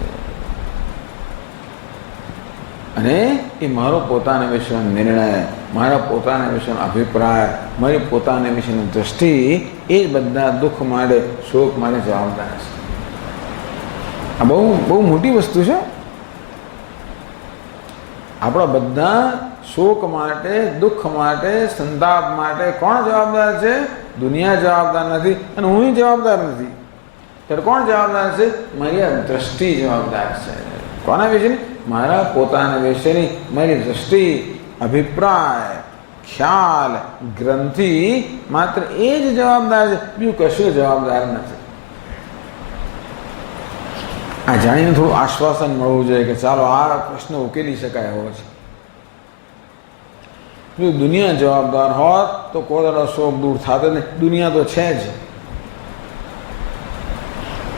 અને એ મારો પોતાના વિશેનો નિર્ણય, મારા પોતાના વિશેનો અભિપ્રાય, મારી પોતાના વિશેની દ્રષ્ટિ, એ જ બધા દુઃખ માટે, શોક માટે જવાબદાર છે. આ બહુ મોટી વસ્તુ છે. આપણા બધા શોક માટે, દુઃખ માટે, સંતાપ માટે કોણ જવાબદાર છે? દુનિયા જવાબદાર નથી અને હું જવાબદાર નથી. ત્યારે કોણ જવાબદાર છે? મારી આ દ્રષ્ટિ જવાબદાર છે. કોના વિશેની? મારા પોતાના વિશેની મારી દ્રષ્ટિ, અભિપ્રાય, ખ્યાલ, ગ્રંથિ, માત્ર એ જ જવાબદાર છે, બીજું કશું જવાબદાર નથી. આ જાણીને થોડું આશ્વાસન મળવું જોઈએ કે ચાલો આ પ્રશ્ન ઉકેલી શકાય એવો છે. જો દુનિયા જવાબદાર હોત તો કોઈ શોક દૂર થાત ને. દુનિયા તો છે જ.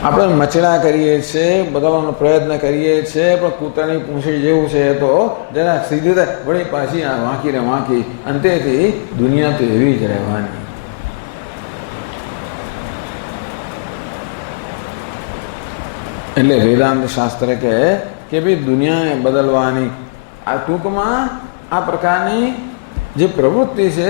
આપણે મચડા કરીએ છીએ, બદલવાનો પ્રયત્ન કરીએ છીએ, પણ કૂતરાની પૂંછડી જેવું છે તો જરા સીધી થાય વળી પાછી આ વાંકી ને વાંકી, અંતેથી દુનિયા તો એવી જ રહેવાની. એટલે વેદાંત શાસ્ત્ર કહે કે ભાઈ દુનિયાને બદલવાની આ ટૂંકમાં આ પ્રકારની જે પ્રવૃત્તિ છે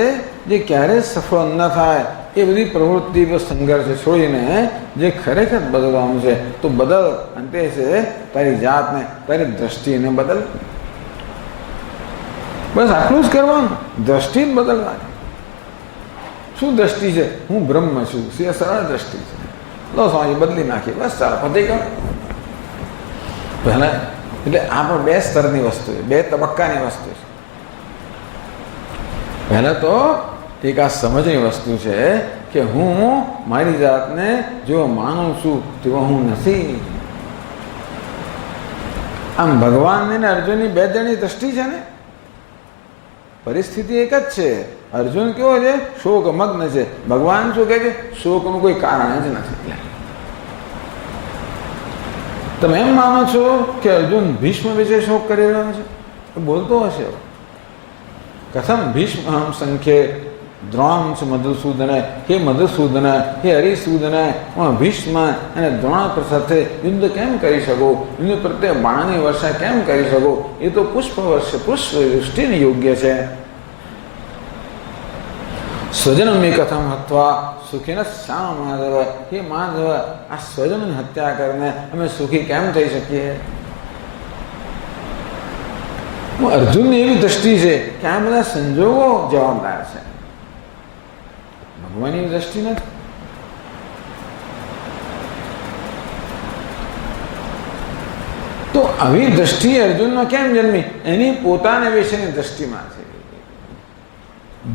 જે ક્યારેય સફળ ન થાય એ બધી પ્રવૃત્તિ પર સંઘર્ષ છોડીને જે ખરેખર બદલવાનું છે તો બદલ. અંતે છે તારી જાતને, તારી દ્રષ્ટિને બદલ. બસ આટલું જ કરવાનું. દ્રષ્ટિ જ બદલવાની. શું દ્રષ્ટિ છે? હું બ્રહ્મ છું. એ સરળ દ્રષ્ટિ છે. લો સ્વામી બદલી નાખી, બસ ચાલો પતી ગયો. પહેલા એટલે આ પણ બે સ્તરની વસ્તુ છે, બે તબક્કાની વસ્તુ છે. પહેલા તો એક આ સમજની વસ્તુ છે કે હું મારી જાતને જો માનું છું તેવો હું નથી. આમ ભગવાનની ને અર્જુનની બે જણની દ્રષ્ટિ છે ને, પરિસ્થિતિ એક જ છે. અર્જુન કેવો છે? શોકમગ્ન છે. ભગવાન શું કહે છે? શોકનું કોઈ કારણ જ નથી. તમે એમ માનો છો કે અર્જુન ભીષ્મ વિશે શોક કરી રહ્યો છે? બોલતો હશે કથમ ભીષ્મ સંખ્યે દ્રોણ મધુસૂદન, હે મધુસૂદન, હે હરિસૂદન, હું ભીષ્મ અને દ્રોણ સાથે યુદ્ધ કેમ કરી શકો? યુદ્ધ પ્રત્યે બાણની વર્ષા કેમ કરી શકો? એ તો પુષ્પ વર્ષ, પુષ્પ વૃષ્ટિને યોગ્ય છે. સ્વજન મેં કથમ હત્વા સુખી ન શ્યામ માધવ, હે માધવ, આ સ્વજનની હત્યા કરીને અમે સુખી કેમ થઈ શકીએ? અર્જુનની એવી દ્રષ્ટિ છે કે આ બધા સંજોગો જવાબદાર છે, ભગવાનની દ્રષ્ટિ નથી. તો આવી દ્રષ્ટિ અર્જુનમાં કેમ જન્મી? એની પોતાના વિશેની દ્રષ્ટિમાં છે.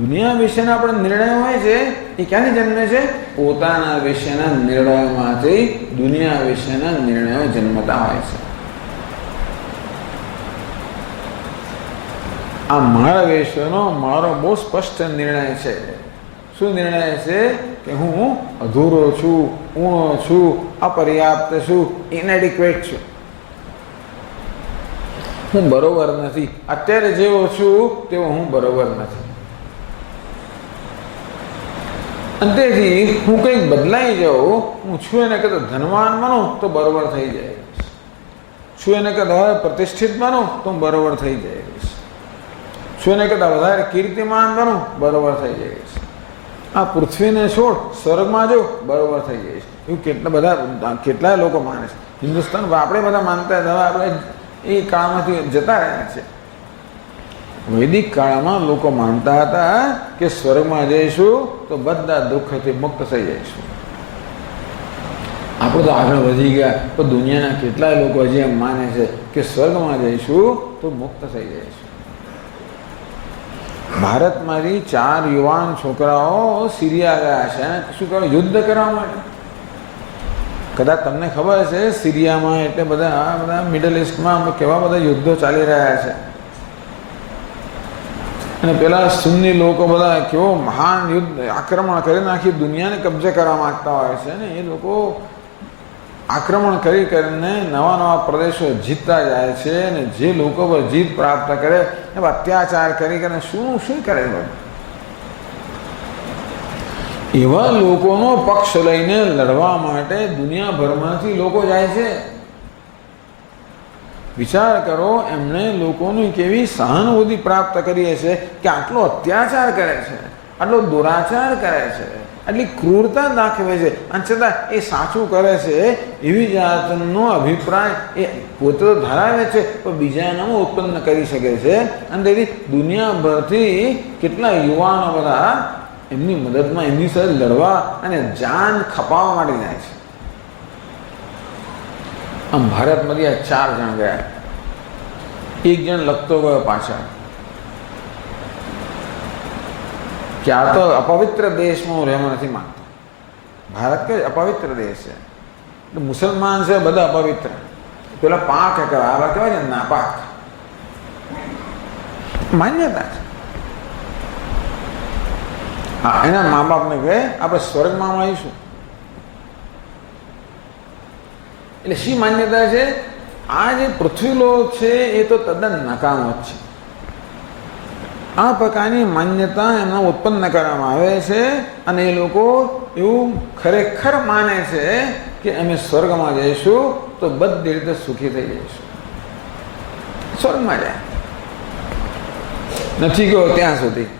દુનિયા વિશેના આપણે નિર્ણયો હોય છે એ ક્યાંથી જન્મે છે? પોતાના વિશેના નિર્ણયોમાંથી દુનિયા વિશેના નિર્ણયો જન્મતા હોય છે. આ મારા વિશેનો મારો બહુ સ્પષ્ટ નિર્ણય છે. શું નિર્ણય છે? કે હું અધૂરો છું, ઊણો છું, અપર્યાપ્ત છું, ઇનએડિક્વેટ છું, હું બરોબર નથી. અત્યારે જેવો છું તેવો હું બરોબર નથી. અંતેથી હું કંઈક બદલાઈ જાઉં, હું છું એને કદાચ ધનવાન બનું તો બરોબર થઈ જાય. શું એને કરતાં વધારે પ્રતિષ્ઠિત બનો તો બરોબર થઈ જઈશ, શું એને કરતાં વધારે કીર્તિમાન બનો બરોબર થઈ જઈશ, આ પૃથ્વીને છોડ સ્વર્ગમાં જો બરોબર થઈ જઈશ. એવું કેટલાય લોકો માને છે. હિન્દુસ્તાન આપણે બધા માનતા હતા, આપણે એ કાળમાંથી જતા રહ્યા છે. વૈદિક કાળમાં લોકો માનતા હતા કે સ્વર્ગમાં જઈશું તો બધા દુઃખથી મુક્ત થઈ જઈશું. આપણે તો આગળ વધી ગયા, પણ દુનિયાના કેટલાય લોકો હજી એમ માને છે કે સ્વર્ગમાં જઈશું તો મુક્ત થઈ જઈશું. ભારતમાંથી 4 યુવાન છોકરાઓ સિરિયા ગયા છે. શું કહેવાય? યુદ્ધ કરવા માટે. કદાચ તમને ખબર છે સિરિયામાં એટલે બધા મિડલ ઇસ્ટમાં કેવા બધા યુદ્ધો ચાલી રહ્યા છે. અને પેલા સુન્ની લોકો બધા કેવો મહાન યુદ્ધ આક્રમણ કરીને આખી દુનિયાને કબજે કરવા માંગતા હોય છે ને. એ લોકો આક્રમણ કરીને નવા પ્રદેશો જીતતા જાય છે. અને જે લોકો પર જીત પ્રાપ્ત કરે એ અત્યાચાર કરીને શું કરે છે. એવા લોકોનો પક્ષ લઈને લડવા માટે દુનિયાભરમાંથી લોકો જાય છે. વિચાર કરો, એમણે લોકોની કેવી સહાનુભૂતિ પ્રાપ્ત કરી હશે કે આટલો અત્યાચાર કરે છે, આટલો દુરાચાર કરે છે, આટલી ક્રૂરતા દાખવે છે, અને છતાં એ સાચું કરે છે એવી જાતનો અભિપ્રાય એ પોતે તો ધરાવે છે પણ બીજાનામાં ઉત્પન્ન કરી શકે છે. અને તેથી દુનિયાભરથી કેટલા યુવાનો બધા એમની મદદમાં એમની સાથે લડવા અને જાન ખપાવવા માટે જાય છે. આમ ભારતમાંથી આ 4 જણ ગયા. એક જણ લખતો ગયો પાછળ કે આ તો અપવિત્ર દેશમાં હું રહેવા નથી માંગતો. ભારત કે અપવિત્ર દેશ છે, મુસલમાન છે બધા અપવિત્ર. પેલા પાક આવા કહેવાય છે નાપાક, માન્યતા છે. હા, એના મા બાપને કહે આપણે સ્વર્ગમાં આવીશું. એટલે શી માન્યતા છે? આ જે પૃથ્વીલોક છે એ તો તદ્દન નકામો જ છે. આ પ્રકારની માન્યતા એમના ઉત્પન્ન કરવામાં આવે છે. અને એ લોકો એવું ખરેખર માને છે કે અમે સ્વર્ગમાં જઈશું તો બધી રીતે સુખી થઈ જઈશું. સ્વર્ગમાં જાય નથી ગયો ત્યાં સુધી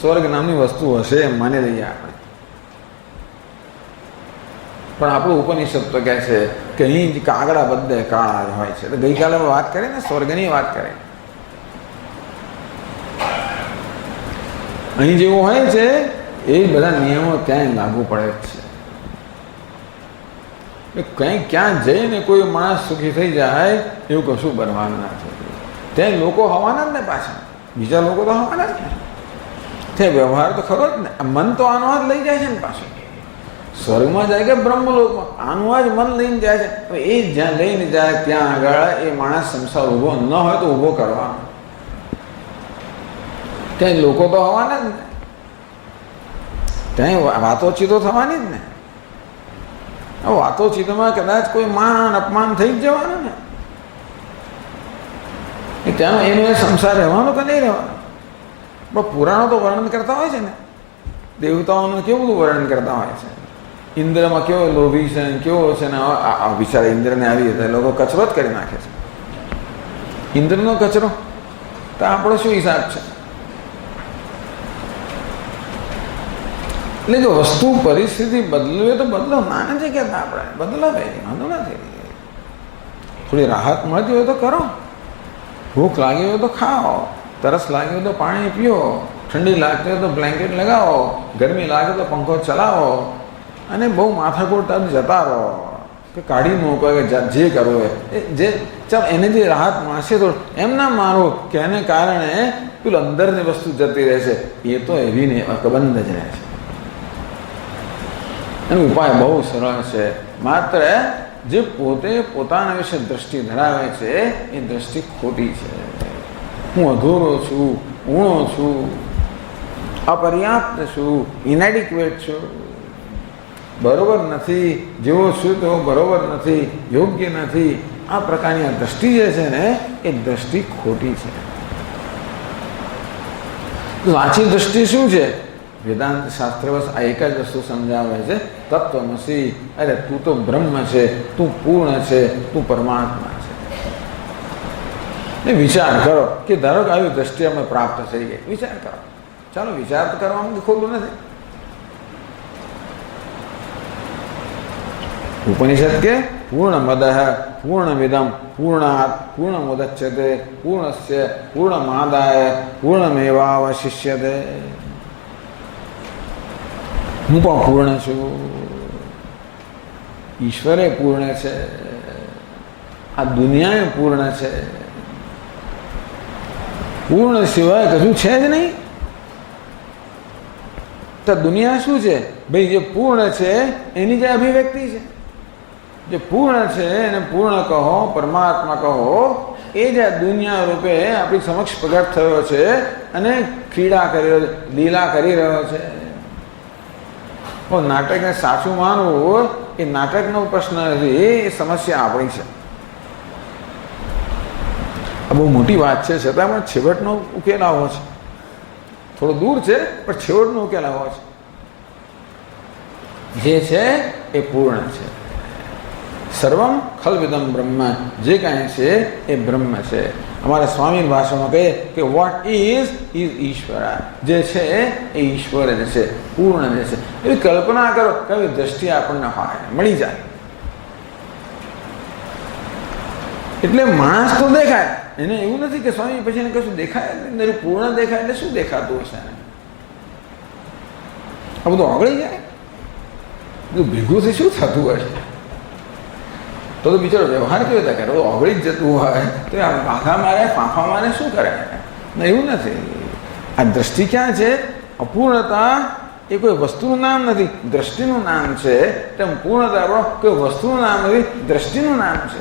સ્વર્ગ નામની વસ્તુ હશે એમ માની લઈએ આપણે. પણ આપણું ઉપનિષદ તો કહે છે કે અહીં કાગડા બધે કાળા જ હોય છે. તો ગઈકાલે વાત કરી ને સ્વર્ગની વાત કરી. અહીં જેવું હોય છે એ બધા નિયમો ત્યાં લાગુ પડે જ છે. કંઈ ક્યાં જઈને કોઈ માણસ સુખી થઈ જાય એવું કશું બનવાનું નથી. ત્યાં લોકો હોવાના જ ને પાછા, બીજા લોકો તો હોવાના જ ને. ત્યાં વ્યવહાર તો ખરો જ ને. મન તો આનો જ લઈ જાય છે ને પાછું. સ્વર્ગમાં જાય કે બ્રહ્મલોકમાં આનું આ જ મન લઈને જાય છે. એ જ્યાં લઈને જાય ત્યાં આગળ એ માણસ સંસાર ઊભો ન હોય તો ઊભો કરવાનો. ત્યાં લોકો તો હોવાના જ ને. ત્યાં વાતોચીતો થવાની જ ને. વાતોચીતોમાં કદાચ કોઈ માન અપમાન થઈ જ જવાનું ને. ત્યાં એનો એ સંસાર રહેવાનો કે નહીં રહેવાનો. પણ પુરાણો તો વર્ણન કરતા હોય છે ને. દેવતાઓનું કેવું બધું વર્ણન કરતા હોય છે. ઇન્દ્રમાં કેવો લોભી છે, કેવો છે ને. બિચારા ઇન્દ્રને આવી હતા લોકો કચરો જ કરી નાખે છે. ઇન્દ્રનો કચરો તો આપણો શું હિસાબ છે? એટલે જો વસ્તુ પરિસ્થિતિ બદલવે તો બદલો, ના નથી કહેતા આપણે. બદલાવે વાંધો નથી. થોડી રાહત મળતી હોય તો કરો. ભૂખ લાગી હોય તો ખાઓ, તરસ લાગી હોય તો પાણી પીઓ, ઠંડી લાગતી હોય તો બ્લેન્કેટ લગાવો, ગરમી લાગે તો પંખો ચલાવો. અને બહુ માથાકૂટ જતા રહો કે કાઢી મૂકો કે જે કરવું હોય જે ચાલ એને જે રાહત મળશે તો એમ ના મારો કે એને કારણે પેલું અંદરની વસ્તુ જતી રહેશે. એ તો એવી ને અકબંધ જ રહે છે. એનો ઉપાય બહુ સરળ છે. માત્ર જે પોતે પોતાના વિશે દ્રષ્ટિ ધરાવે છે એ દ્રષ્ટિ ખોટી છે. હું અધૂરો છું, ઊણો છું, અપર્યાપ્ત છું, ઇનેડિક્વેટ છું, બરોબર નથી, જેવો છું તેવો બરોબર નથી, યોગ્ય નથી. આ પ્રકારની આ દ્રષ્ટિ જે છે ને એ દ્રષ્ટિ ખોટી છે. સાચી દ્રષ્ટિ શું છે? વેદાંત શાસ્ત્ર બસ આ એક જ વસ્તુ સમજાવે છે, તત્વમસી. અરે તું તો બ્રહ્મ છે, તું પૂર્ણ છે, તું પરમાત્મા છે. ને વિચાર કરો કે ધારો કે આવી દ્રષ્ટિ અમને પ્રાપ્ત થઈ ગઈ, વિચાર કરો. ચાલો વિચાર તો કરવામાં ખોટું નથી. ઉપનિષદ કે પૂર્ણમદ પૂર્ણમિદમ પૂર્ણાત પૂર્ણમુદચ્યતે પૂર્ણસ્ય પૂર્ણમાદાય પૂર્ણમેવાવશિષ્યતે. હું પણ પૂર્ણ છું, ઈશ્વરે પૂર્ણ છે, આ દુનિયા પૂર્ણ છે, પૂર્ણ સિવાય કશું છે જ નહીં. તો દુનિયા શું છે ભાઈ? જે પૂર્ણ છે એની જે અભિવ્યક્તિ છે. જે પૂર્ણ છે એને પૂર્ણ કહો, પરમાત્મા કહો, એ જ આ દુનિયા રૂપે આપણી સમક્ષ પ્રગટ થયો છે અને ક્રીડા કરી રહ્યો છે, લીલા કરી રહ્યો છે. નાટકને સાચું માનવું એ નાટકનો પ્રશ્ન નથી, એ સમસ્યા આપણી છે. આ બહુ મોટી વાત છે, છતાં પણ છેવટનો ઉકેલ આવો છે. થોડો દૂર છે પણ છેવટનો ઉકેલ આવો છે. જે છે એ પૂર્ણ છે. સર્વમ ખલ્વિદમ બ્રહ્મ, જે કાંઈ છે એ બ્રહ્મ છે. અમારા સ્વામી ભાષામાં કહીએ કે વોટ ઇઝ ઈશ્વર. જે છે એ ઈશ્વર જ છે, પૂર્ણ જે છે. એવી કલ્પના કરો કે આવી દ્રષ્ટિ આપણને હોય, મળી જાય. એટલે માણસ તો દેખાય, એને એવું નથી કે સ્વામી પછી એને કશું દેખાય નહીં. પૂર્ણ દેખાય એટલે શું દેખાતું હશે? આ બધું ઓગળી જાય, બધું ભેગું થી શું થતું હશે? તો બિચારો વ્યવહાર કેવો રીતે કરે? ઓગળી જ જતું હોય તો આ પાંખા મારે ફાંફા મારે શું કરે? એવું નથી. આ દ્રષ્ટિ ક્યાં છે? અપૂર્ણતા એ કોઈ વસ્તુનું નામ નથી, દ્રષ્ટિનું નામ છે. તેમ પૂર્ણતા કોઈ વસ્તુનું નામ નથી, દ્રષ્ટિનું નામ છે.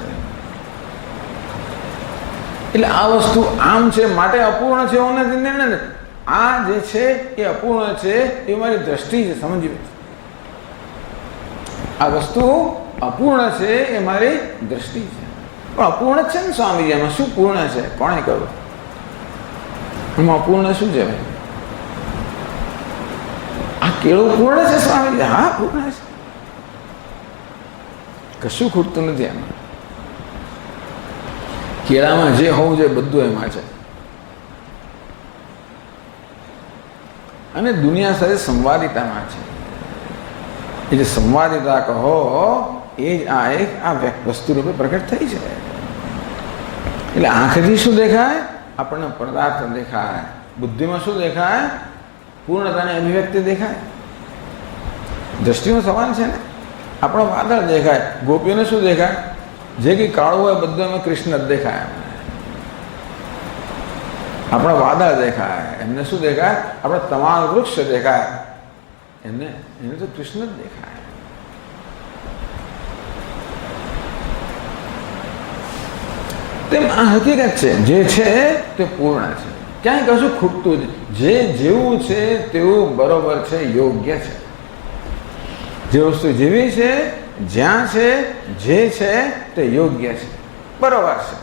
એટલે આ વસ્તુ આમ છે માટે અપૂર્ણ છે એવું નથી. આ જે છે એ અપૂર્ણ છે, એ મારી દ્રષ્ટિ છે, સમજી. આ વસ્તુ અપૂર્ણ છે એ મારી દ્રષ્ટિ છે. પણ અપૂર્ણ છે ને સ્વામીજી, એમાં શું પૂર્ણ છે? કોણે કહ્યું? એમાં અપૂર્ણ શું છે? આ કેળું પૂર્ણ છે સ્વામીજી? હા, પૂર્ણ છે, કશું ખૂટતું નથી એમાં. કેળામાં જે હોવું જોઈએ બધું એમાં છે. અને દુનિયા સાથે સંવાદિતામાં છે. એ જે સંવાદિતા કહો એ જ આ એક આ વસ્તુ રૂપે પ્રગટ થઈ છે. એટલે આંખથી શું દેખાય? આપણને પદાર્થ દેખાય. બુદ્ધિમાં શું દેખાય? પૂર્ણતાની અભિવ્યક્તિ દેખાય. દ્રષ્ટિનો સવાલ છે ને. આપણો વાદળ દેખાય, ગોપીઓને શું દેખાય? જે કંઈ કાળું હોય બધું એમાં કૃષ્ણ જ દેખાય. આપણા વાદળ દેખાય, એમને શું દેખાય? આપણે તમામ વૃક્ષ દેખાય, એને તો કૃષ્ણ જ દેખાય. તેમ આ હકીકત છે, જે છે તે પૂર્ણ છે, ક્યાંય કશું ખૂટતું જ. જે જેવું છે તેવું બરોબર છે, યોગ્ય છે. જે વસ્તુ જેવી છે, જ્યાં છે, જે છે તે યોગ્ય છે, બરોબર છે.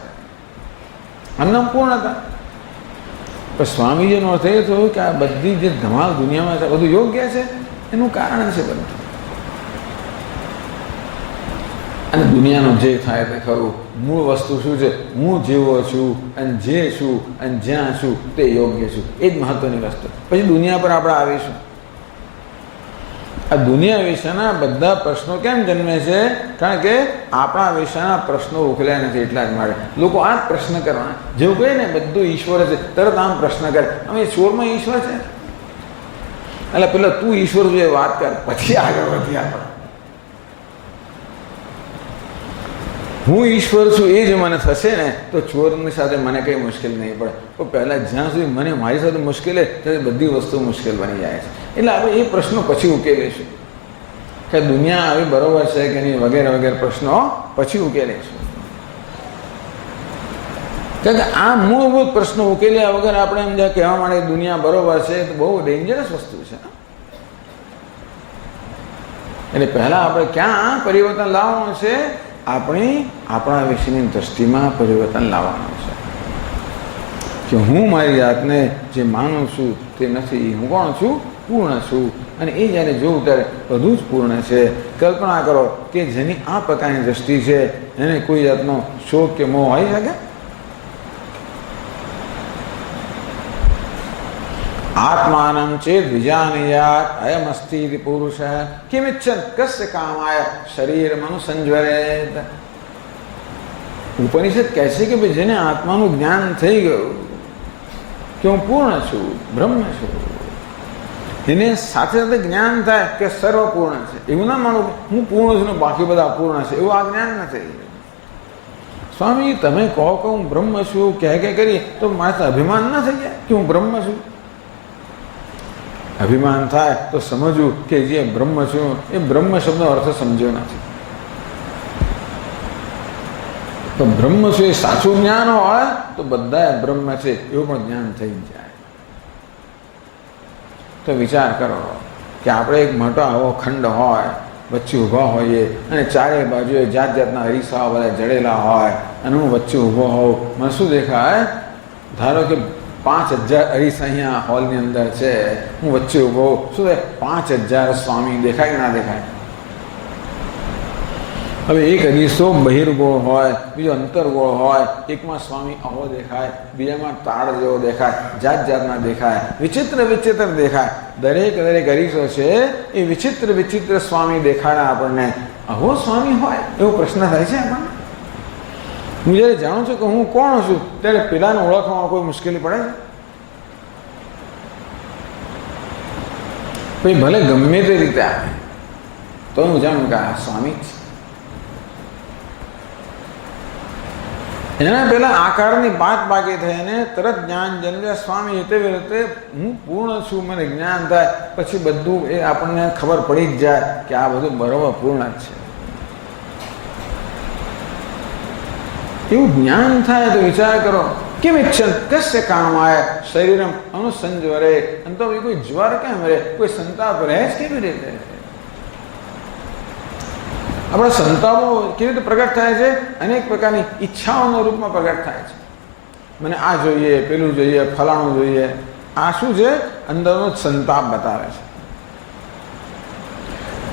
અન્નમ પૂર્ણતા. પણ સ્વામીજીનો અર્થ એ થયો કે આ બધી જે ધમાલ દુનિયામાં છે બધું યોગ્ય છે, એનું કારણ છે બધું. અને દુનિયાનું જે થાય તે ખરું. મૂળ વસ્તુ શું છે? હું જેવો છું અને જે છું અને જ્યાં છું તે યોગ્ય છું, એ જ મહત્વની વસ્તુ. પછી દુનિયા પર આપણે આવીશું. આ દુનિયા વિશેના બધા પ્રશ્નો કેમ જન્મે છે? કારણ કે આપણા વિશેના પ્રશ્નો ઉકેલ્યા નથી, એટલા જ માટે લોકો આ જ પ્રશ્ન કરવાના. જેવું કહે ને બધું ઈશ્વર છે, તરત આમ પ્રશ્ન કરે અમે ઈશ્વરમાં ઈશ્વર છે. એટલે પેલા તું ઈશ્વર જોઈએ વાત કર, પછી આગળ વધી. આપણે હું ઈશ્વર છું એ જ મને થશે ને તો ચોરની સાથે મને કંઈ મુશ્કેલ નહીં પડે. તો પહેલાં જ્યાં સુધી મને મારી સાથે મુશ્કેલ છે ત્યારે બધી વસ્તુ મુશ્કેલ બની જાય છે. એટલે આપણે એ પ્રશ્નો પછી ઉકેલીશું કે દુનિયા આવી બરોબર છે કે નહીં, વગેરે વગેરે પ્રશ્નો પછી ઉકેલીશું. કારણ કે આ મૂળભૂત પ્રશ્નો ઉકેલ્યા વગર આપણે એમ જ્યાં કહેવા માંડે દુનિયા બરોબર છે તો બહુ ડેન્જરસ વસ્તુ છે. એટલે પહેલાં આપણે ક્યાં પરિવર્તન લાવવાનું છે? આપણા વિશેની દ્રષ્ટિમાં પરિવર્તન લાવવાનું છે કે હું મારી જાતને જે માનું છું તે નથી. હું કોણ છું? પૂર્ણ છું. અને એ જ્યારે જોઉં ત્યારે બધું જ પૂર્ણ છે. કલ્પના કરો કે જેની આ પ્રકારની દ્રષ્ટિ છે એને કોઈ જાતનો શોક કે મોહ આવી શકે? आत्मानं चेत् विजानीयात् अयमस्ति इति पुरुषः किमिच्छन् कस्य कामाय शरीरमनुसंज्वरेत्। उपनिषद કહે છે કે ભાઈ જેને આત્માનું જ્ઞાન થઈ ગયું કે હું પૂર્ણ છું, બ્રહ્મ છું, એને સાથે સાથે જ્ઞાન થાય કે સર્વ પૂર્ણ છે. એવું ના માનું હું પૂર્ણ છું ને બાકી બધા અપૂર્ણ છે, એવું આ જ્ઞાન નથી. સ્વામી તમે કહો કે હું બ્રહ્મ છું કહે કરી તો મારે અભિમાન ના થઈ જાય કે હું બ્રહ્મ છું? અભિમાન થાય તો સમજવું કે જે બ્રહ્મ છું એ બ્રહ્મ શબ્દનો અર્થ સમજ્યો નથી. તો બ્રહ્મ છે એ સાચું જ્ઞાન હોય તો બધા બ્રહ્મ છે એવું પણ જ્ઞાન થઈ જાય. તો વિચાર કરો કે આપણે એક મોટો આવો ખંડ હોય, વચ્ચે ઊભા હોઈએ અને ચારે બાજુએ જાત જાતના અરીસાઓ બધા જડેલા હોય અને હું વચ્ચે ઊભો હોઉં, મને શું દેખાય? ધારો કે 5000 અરીસા અહીંયા હોલની અંદર છે, હું વચ્ચે ઊભો હોઉં, શું થાય? 5000 સ્વામી દેખાય કે ના દેખાય? હવે એક અરીસો બહિર્ગોળ હોય, બીજો અંતરગોળ હોય, એકમાં સ્વામી આવો દેખાય, બીજામાં તાળ જેવો દેખાય, જાત જાતના દેખાય, વિચિત્ર વિચિત્ર દેખાય. દરેક અરીસો છે એ વિચિત્ર વિચિત્ર સ્વામી દેખાડે આપણને. આવો સ્વામી હોય એવો પ્રશ્ન થાય છે આપણને. હું જ્યારે જાણું છું કે હું કોણ છું ત્યારે પેલાને ઓળખવામાં કોઈ મુશ્કેલી પડે છે? ભાઈ ભલે ગમે તે રીતે આવે તો હું જાણું કે આ સ્વામી છે. એના પહેલા આકારની બાત બાકી થઈ અને તરત જ્ઞાન જન્મે સ્વામી તેવી રીતે હું પૂર્ણ છું, મને જ્ઞાન થાય પછી બધું એ આપણને ખબર પડી જ જાય કે આ બધું બરોબર પૂર્ણ જ છે. એવું જ્ઞાન થાય તો વિચાર કરો કેમ ઈચ્છન કશ્ય કામાય શરીરમ અનુસંજવરે. અને તો કોઈ જ્વર કેમ રહે, કોઈ સંતાપ રહે જ કેવી રીતે? આપણા સંતાપો કેવી રીતે પ્રગટ થાય છે? અનેક પ્રકારની ઈચ્છાઓના રૂપમાં પ્રગટ થાય છે. મને આ જોઈએ, પેલું જોઈએ, ફલાણું જોઈએ. આ શું છે? અંદરનો જ સંતાપ બતાવે છે.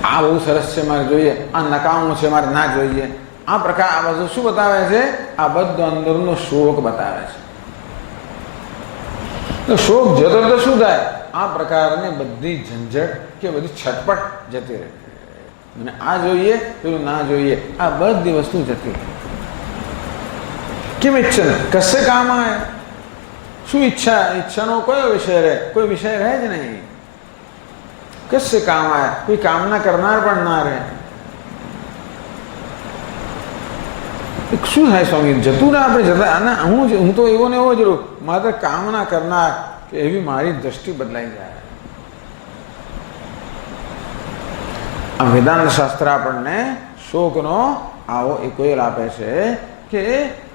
આ બહુ સરસ છે મારે જોઈએ, આ નકામું છે મારે ના જોઈએ. આ પ્રકાર આ બધું શું બતાવે છે? આ બધો અંદરનો શોક બતાવે છે. તો શોક જતો તો શું થાય? આ પ્રકારની બધી ઝંઝટ કે બધી છટપટ જતી રહે. મને આ જોઈએ, પેલું ના જોઈએ, આ બધી વસ્તુ જતી રહે. કેમ ઈચ્છન કશે કામ આવે? શું ઈચ્છા? ઈચ્છાનો કયો વિષય રહે? કોઈ વિષય રહે જ નહીં. કશે કામ આવે? કોઈ કામના કરનાર પણ ના રહે. શું થાય સ્વામી? જતું ને આપણે જતા આના હું તો એવો ને એવો જ રહું, માત્ર કામના કરનાર કે એવી મારી દ્રષ્ટિ બદલાઈ જાય. આ વેદાંત શાસ્ત્ર આપણને શોકનો આવો એક ઉકેલ આપે છે કે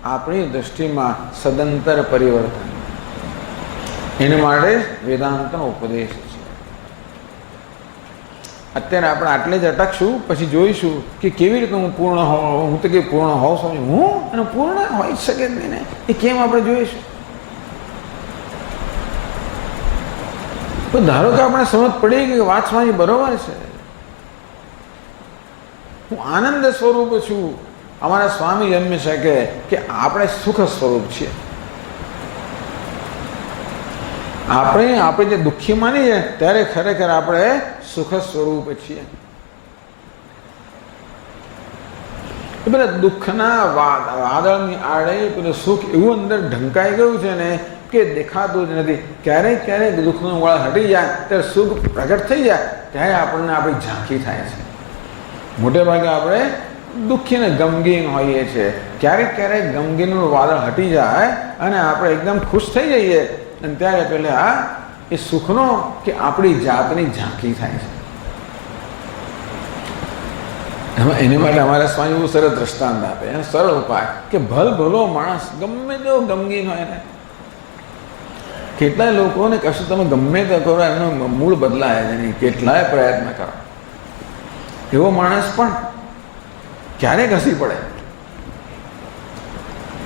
આપણી દ્રષ્ટિમાં સદંતર પરિવર્તન. એના માટે વેદાંતનો ઉપદેશ છે. અત્યારે આપણે આટલે જ અટકશું, પછી જોઈશું કે કેવી રીતે હું પૂર્ણ હોઉં. હું તો કે પૂર્ણ હોઉં સ્વામી, હું અને પૂર્ણ હોઈ જ શકે જ નહીં ને. એ કેમ આપણે જોઈશું? તો ધારો કે આપણે સમજ પડી કે વાત સ્વામી બરોબર છે, હું આનંદ સ્વરૂપ છું. અમારા સ્વામી જન્મી શકે કે આપણે સુખ સ્વરૂપ છીએ. આપણે જે દુઃખી માનીએ ત્યારે ખરેખર આપણે સુખ સ્વરૂપ છીએ. એ પેલા દુઃખના વાદળની આડે પેલું સુખ એવું અંદર ઢંકાઈ ગયું છે ને કે દેખાતું જ નથી. ક્યારેક ક્યારેક દુઃખનું વાળ હટી જાય ત્યારે સુખ પ્રગટ થઈ જાય ત્યારે આપણને આપણી ઝાંખી થાય છે. મોટે ભાગે આપણે દુઃખી ને ગમગીન હોઈએ છીએ. ક્યારેક ક્યારેક ગમગીનનું વાદળ હટી જાય અને આપણે એકદમ ખુશ થઈ જઈએ અને ત્યારે પહેલા એ સુખનો કે આપણી જાતની ઝાંખી થાય છે. એની માટે અમારા સ્વામી બહુ સરસ દ્રષ્ટાંત આપે, એનો સરળ ઉપાય કે ભલો માણસ ગમે તેવો ગમગીન હોય ને, કેટલાય લોકોને કશું તમે ગમે તે કરો એમનો મૂળ બદલાય છે નહીં, કેટલાય પ્રયત્ન કરો. એવો માણસ પણ ક્યારેક હસી પડે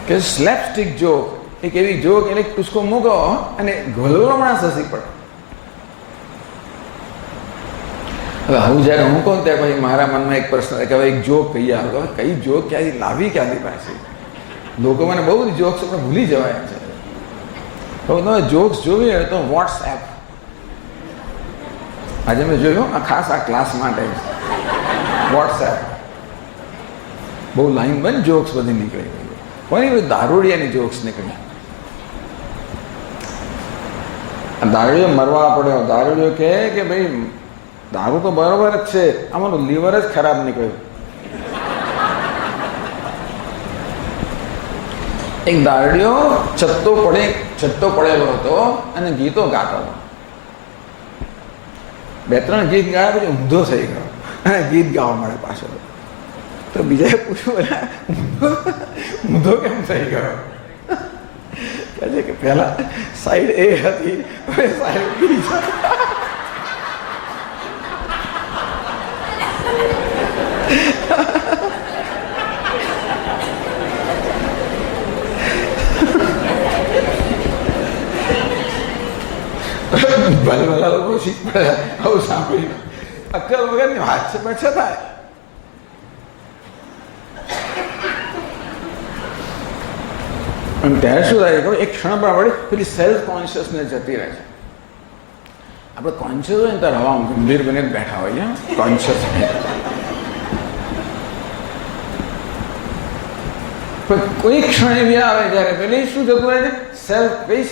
કે સ્લેપસ્ટિક જોક, એક એવી જોક એને ટૂચકો મૂકો અને ભલો માણસ હસી પડે. હવે હું જ્યારે હું કહું ત્યારે પછી મારા મનમાં એક પ્રશ્ન કે હવે એક જોક કહી આવે, કઈ જોક ક્યાંથી લાવી ક્યાંથી પાસે? લોકો મને બહુ બધી જોક્સ આપણે ભૂલી જવાય છે. તો તમે જોક્સ જોવી હોય તો વોટ્સએપ આજે મેં જોયું આ ખાસ આ ક્લાસ માટે વોટ્સએપ બહુ લાઈન બંધ જોક્સ બધી નીકળી ગઈ, પણ દારૂડિયાની જોક્સ નીકળી. દારૂડિયો મરવા પડ્યો. દારૂડિયો કહે કે ભાઈ દારૂ તો બરોબર જ છે, આમાંનું લીવર જ ખરાબ નીકળ્યું. એક દારૂડિયો છત્તો પડેલો હતો અને ગીતો ગાતો હતો. 2-3 ગીત ગાયા પછી ઊંધો થઈ ગયો અને ગીત ગાવા મળે પાછો. તો બીજાએ પૂછ્યું, ઊંધો કેમ થઈ ગયો? કહે છે કે પહેલા સાઈડ એ હતી, હવે સાઈડ બી છે. ભલે ભલા લોકો શીખ પડે આવું સાંભળીને અક્કલ વગરની વાત છે, પણ છતાંય અને ત્યારે શું થાય ખબર, એક ક્ષણ પર આપણે પેલી સેલ્ફ કોન્શિયસનેસ જતી રહે છે. આપણે કોન્શિયસ હોય ને ત્યારે હવા ગંભીર બને બેઠા હોઈએ, કોન્શિયસ પણ કોઈ ક્ષણ એવી આવે જ્યારે પેલી શું થતું હોય છે,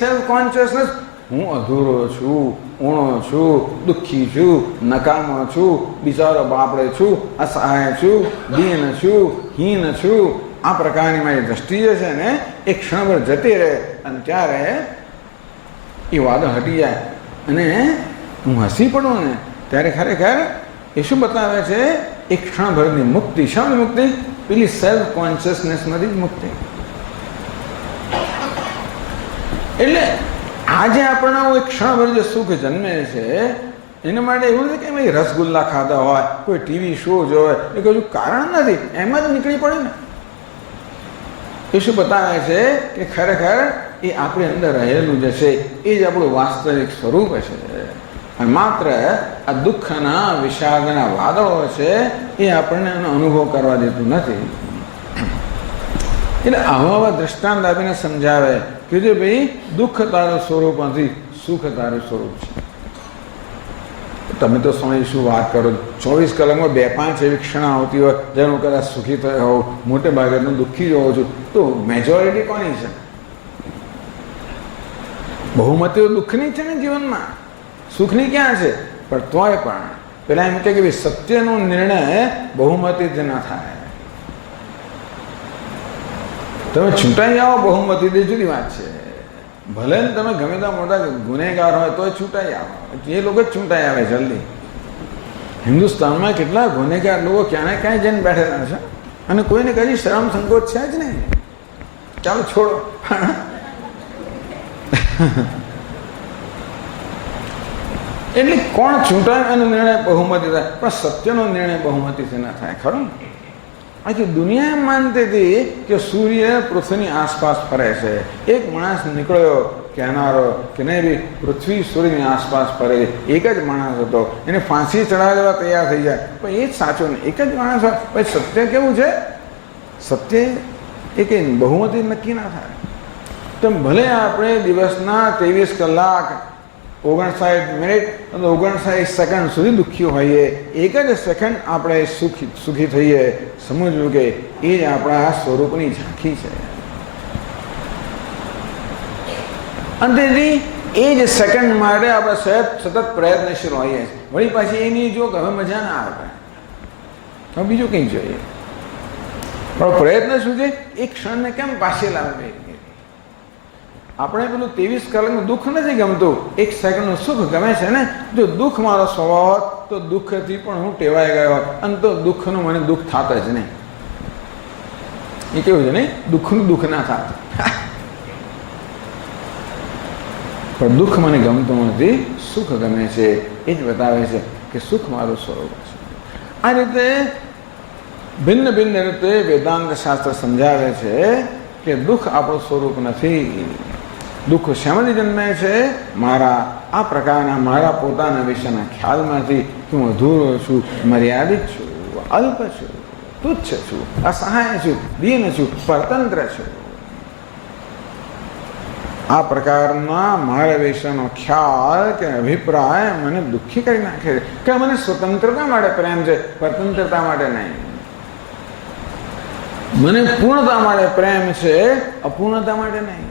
સેલ્ફ કોન્શિયસનેસ, હું અધૂરો છું, ઊણો છું, દુઃખી છું, નકામો છું, બિચારો બાપડે છું, અસહાય છું, દીન છું, હીન છું, આ પ્રકારની મારી દ્રષ્ટિ જે છે ને એ ક્ષણભર જતી રહે અને ત્યારે એ વાદળ હટી જાય અને હું હસી પડું ને ત્યારે ખરેખર એ શું બતાવે છે, એક ક્ષણભરની મુક્તિ. શાની મુક્તિ? પેલી સેલ્ફ કોન્શિયસનેસમાંથી જ મુક્તિ. એટલે આજે આપણને એક ક્ષણભર જે સુખ જન્મે છે એના માટે એવું નથી કે ભાઈ રસગુલ્લા ખાધા હોય, કોઈ ટીવી શો જોવે, એ કશું કારણ નથી, એમ જ નીકળી પડે ને. એ શું બતાવે છે કે ખરેખર એ આપણી અંદર રહેલું જે છે એ જ આપણું વાસ્તવિક સ્વરૂપ છે. અને માત્ર આ દુઃખના વિષાદના વાદળો છે એ આપણને એનો અનુભવ કરવા દેતું નથી. એટલે આવા દ્રષ્ટાંત આપીને સમજાવે કે જે ભાઈ દુઃખ તારું સ્વરૂપ નથી, સુખ તારું સ્વરૂપ છે. તમે તો સ્વામી શું વાત કરો, 24 કલાકમાં 2-5 એવી ક્ષણ આવતી હોય જેનું હું કદાચ સુખી થયો હોઉં, મોટે ભાગે હું દુઃખી જોઉં છું. તો મેજોરિટી કોની છે? બહુમતીઓ દુઃખની છે ને જીવનમાં, સુખની ક્યાં છે? પણ તોય પણ પેલા એમ કે ભાઈ સત્યનો નિર્ણય બહુમતી જ ના થાય. તમે છૂટાઈ જાઓ બહુમતી તે જુદી વાત છે. ભલે ને તમે ગમે ત્યાં મોટા ગુનેગાર હોય તોય છૂટાઈ આવો, એ લોકો જ છૂટાઈ આવે જલ્દી. હિન્દુસ્તાનમાં કેટલા ગુનેગાર લોકો ક્યાં ને ક્યાંય જઈને બેઠેલા છે અને કોઈને કદી શરમ સંકોચ છે જ નહીં. ચાલો છોડો. એટલે કોણ છૂટાય એનો નિર્ણય બહુમતી થાય, પણ સત્યનો નિર્ણય બહુમતીથી ના થાય. ખરો આખી દુનિયા એમ માનતી હતી કે સૂર્ય પૃથ્વીની આસપાસ ફરે છે. એક માણસ નીકળ્યો કહેનારો કે નહીં ભાઈ પૃથ્વી સૂર્યની આસપાસ ફરે, એક જ માણસ હતો, એને ફાંસી ચડાવવા તૈયાર થઈ જાય, પણ એ જ સાચો ને એક જ માણસ હોય. પછી સત્ય કેવું છે? સત્ય એ કંઈ બહુમતી નક્કી ના થાય. તો ભલે આપણે દિવસના 23 કલાક 59 મિનિટ અને 59 સેકન્ડ સુધી દુઃખી હોઈએ, એક જ સેકન્ડ આપણે સુખી થઈએ, સમજવું કે એ જ આપણા સ્વરૂપની ઝાંખી છે. અને એ જ સેકન્ડ માટે આપણે સતત પ્રયત્નશીલ હોઈએ. વળી પાછી એની જો હવે મજા ના આવે, હવે બીજું કંઈ જોઈએ. પણ પ્રયત્ન શું છે? એક ક્ષણને કેમ પાછી લાવે? આપણે પેલું 23 કલાકનું દુઃખ નથી ગમતું, એક સેકન્ડનું સુખ ગમે છે ને. જો દુઃખ મારો સ્વભાવ હોત તો દુઃખથી પણ હું ટેવાઈ ગયો હોત અને તો દુઃખનું મને દુઃખ થાત જ નહીં. એ કેવું છે નહીં, દુઃખનું દુઃખ ના થાત. પણ દુઃખ મને ગમતું નથી, સુખ ગમે છે. એ જ બતાવે છે કે સુખ મારું સ્વરૂપ છે. આ રીતે ભિન્ન ભિન્ન રીતે વેદાંત શાસ્ત્ર સમજાવે છે કે દુઃખ આપણું સ્વરૂપ નથી. દુઃખ શામાંથી જન્મે છે? મારા આ પ્રકારના મારા પોતાના વિશેના ખ્યાલમાંથી કે હું અધૂરો છું, મર્યાદિત છું, અલ્પ છું, તુચ્છ છું, અસહાય છું, દીન છું, પરતંત્ર છું. આ પ્રકારના મારા વિશેનો ખ્યાલ કે અભિપ્રાય મને દુઃખી કરી નાખે છે કે મને સ્વતંત્રતા માટે પ્રેમ છે, સ્વતંત્રતા માટે નહીં. મને પૂર્ણતા માટે પ્રેમ છે, અપૂર્ણતા માટે નહીં.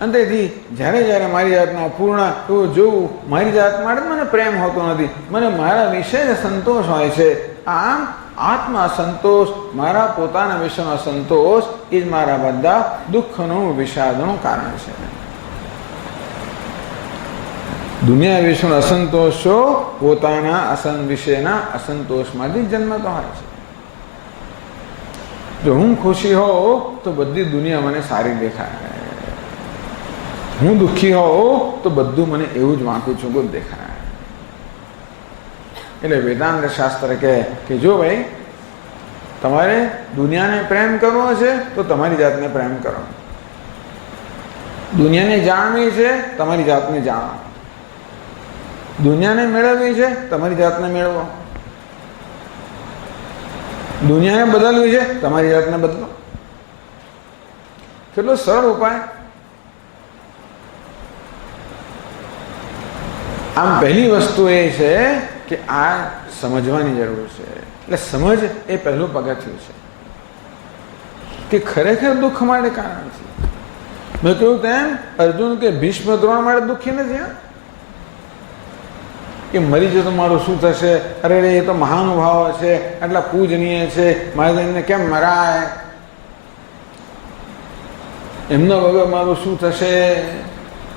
અને તેથી જ્યારે જ્યારે મારી જાતના અપૂર્ણ એવું જોવું, મારી જાત માટે મને પ્રેમ હોતો નથી, મને મારા વિશે જ સંતોષ હોય છે. આમ આત્મા સંતોષ, મારા પોતાના વિશેનો સંતોષ એ જ મારા બધા દુઃખનું, વિષાદનું કારણ છે. દુનિયા વિશેનો અસંતોષો પોતાના વિશેના અસંતોષમાંથી જન્મતો હોય છે. જો હું ખુશી હોઉં તો બધી દુનિયા મને સારી દેખાય, હું દુઃખી હોઉં તો બધું મને એવું જ વાંકું ચૂકું જ દેખાય. એટલે વેદાંત શાસ્ત્ર કહે કે જો ભાઈ તમારે દુનિયાને પ્રેમ કરવો છે તો તમારી જાતને પ્રેમ કરો, દુનિયાને જાણવી છે તમારી જાતને જાણો, દુનિયાને મેળવવી છે તમારી જાતને મેળવો, દુનિયાને બદલવી છે તમારી જાતને બદલો. કેટલો સરળ ઉપાય. આમ પહેલી વસ્તુ એ છે કે આ સમજવાની જરૂર છે. એટલે સમજ એ પહેલું પગથિયું છે કે ખરેખર દુઃખ માટે કારણ છે. મેં કહ્યું તેમ અર્જુન કે ભીષ્મ દ્રોણ માટે દુઃખી નથી કે મરી જતો મારું શું થશે, અરે રે એ તો મહાનુભાવ છે, આટલા પૂજનીય છે, મારે એમને કેમ મરાય, એમના વગર મારું શું થશે,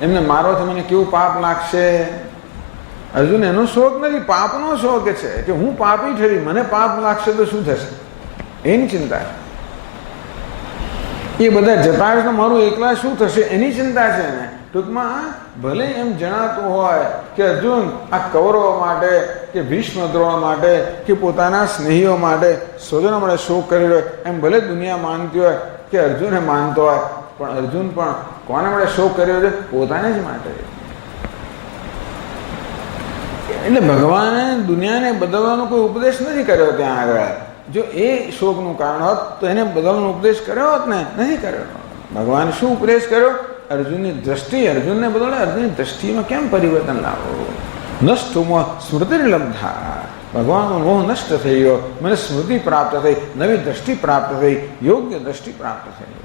એમને મારવાથી મને કેવું પાપ લાગશે. અર્જુન એનો શોખ નથી, પાપનો શોખ છે કે હું પાપી ઠરી, મને પાપ લાગશે તો શું થશે, એની ચિંતા છે. એ બધા જતા તો મારું એકલા શું થશે એની ચિંતા છે ને. ટૂંકમાં ભલે એમ જણાતું હોય કે અર્જુન આ કૌરવો માટે કે ભીષ્મ દ્રોણ માટે કે પોતાના સ્નેહીઓ માટે, સ્વજનો માટે શોક કરી રહ્યો, એમ ભલે દુનિયા માનતી હોય કે અર્જુન માનતો હોય, પણ અર્જુન પણ કોના માટે શોક કર્યો છે? પોતાને જ માટે. એટલે ભગવાને દુનિયાને બદલવાનો કોઈ ઉપદેશ નથી કર્યો ત્યાં આગળ. જો એ શોકનું કારણ હોત તો એને બદલવાનો ઉપદેશ કર્યો હોત ને, નથી કર્યો. ભગવાને શું ઉપદેશ કર્યો? અર્જુનની દ્રષ્ટિ, અર્જુનને બદલે અર્જુનની દ્રષ્ટિમાં કેમ પરિવર્તન લાવો. નષ્ટમાં સ્મૃતિ લબ્ધા, ભગવાનનો મોહ નષ્ટ થઈ ગયો, મને સ્મૃતિ પ્રાપ્ત થઈ, નવી દ્રષ્ટિ પ્રાપ્ત થઈ, યોગ્ય દ્રષ્ટિ પ્રાપ્ત થઈ.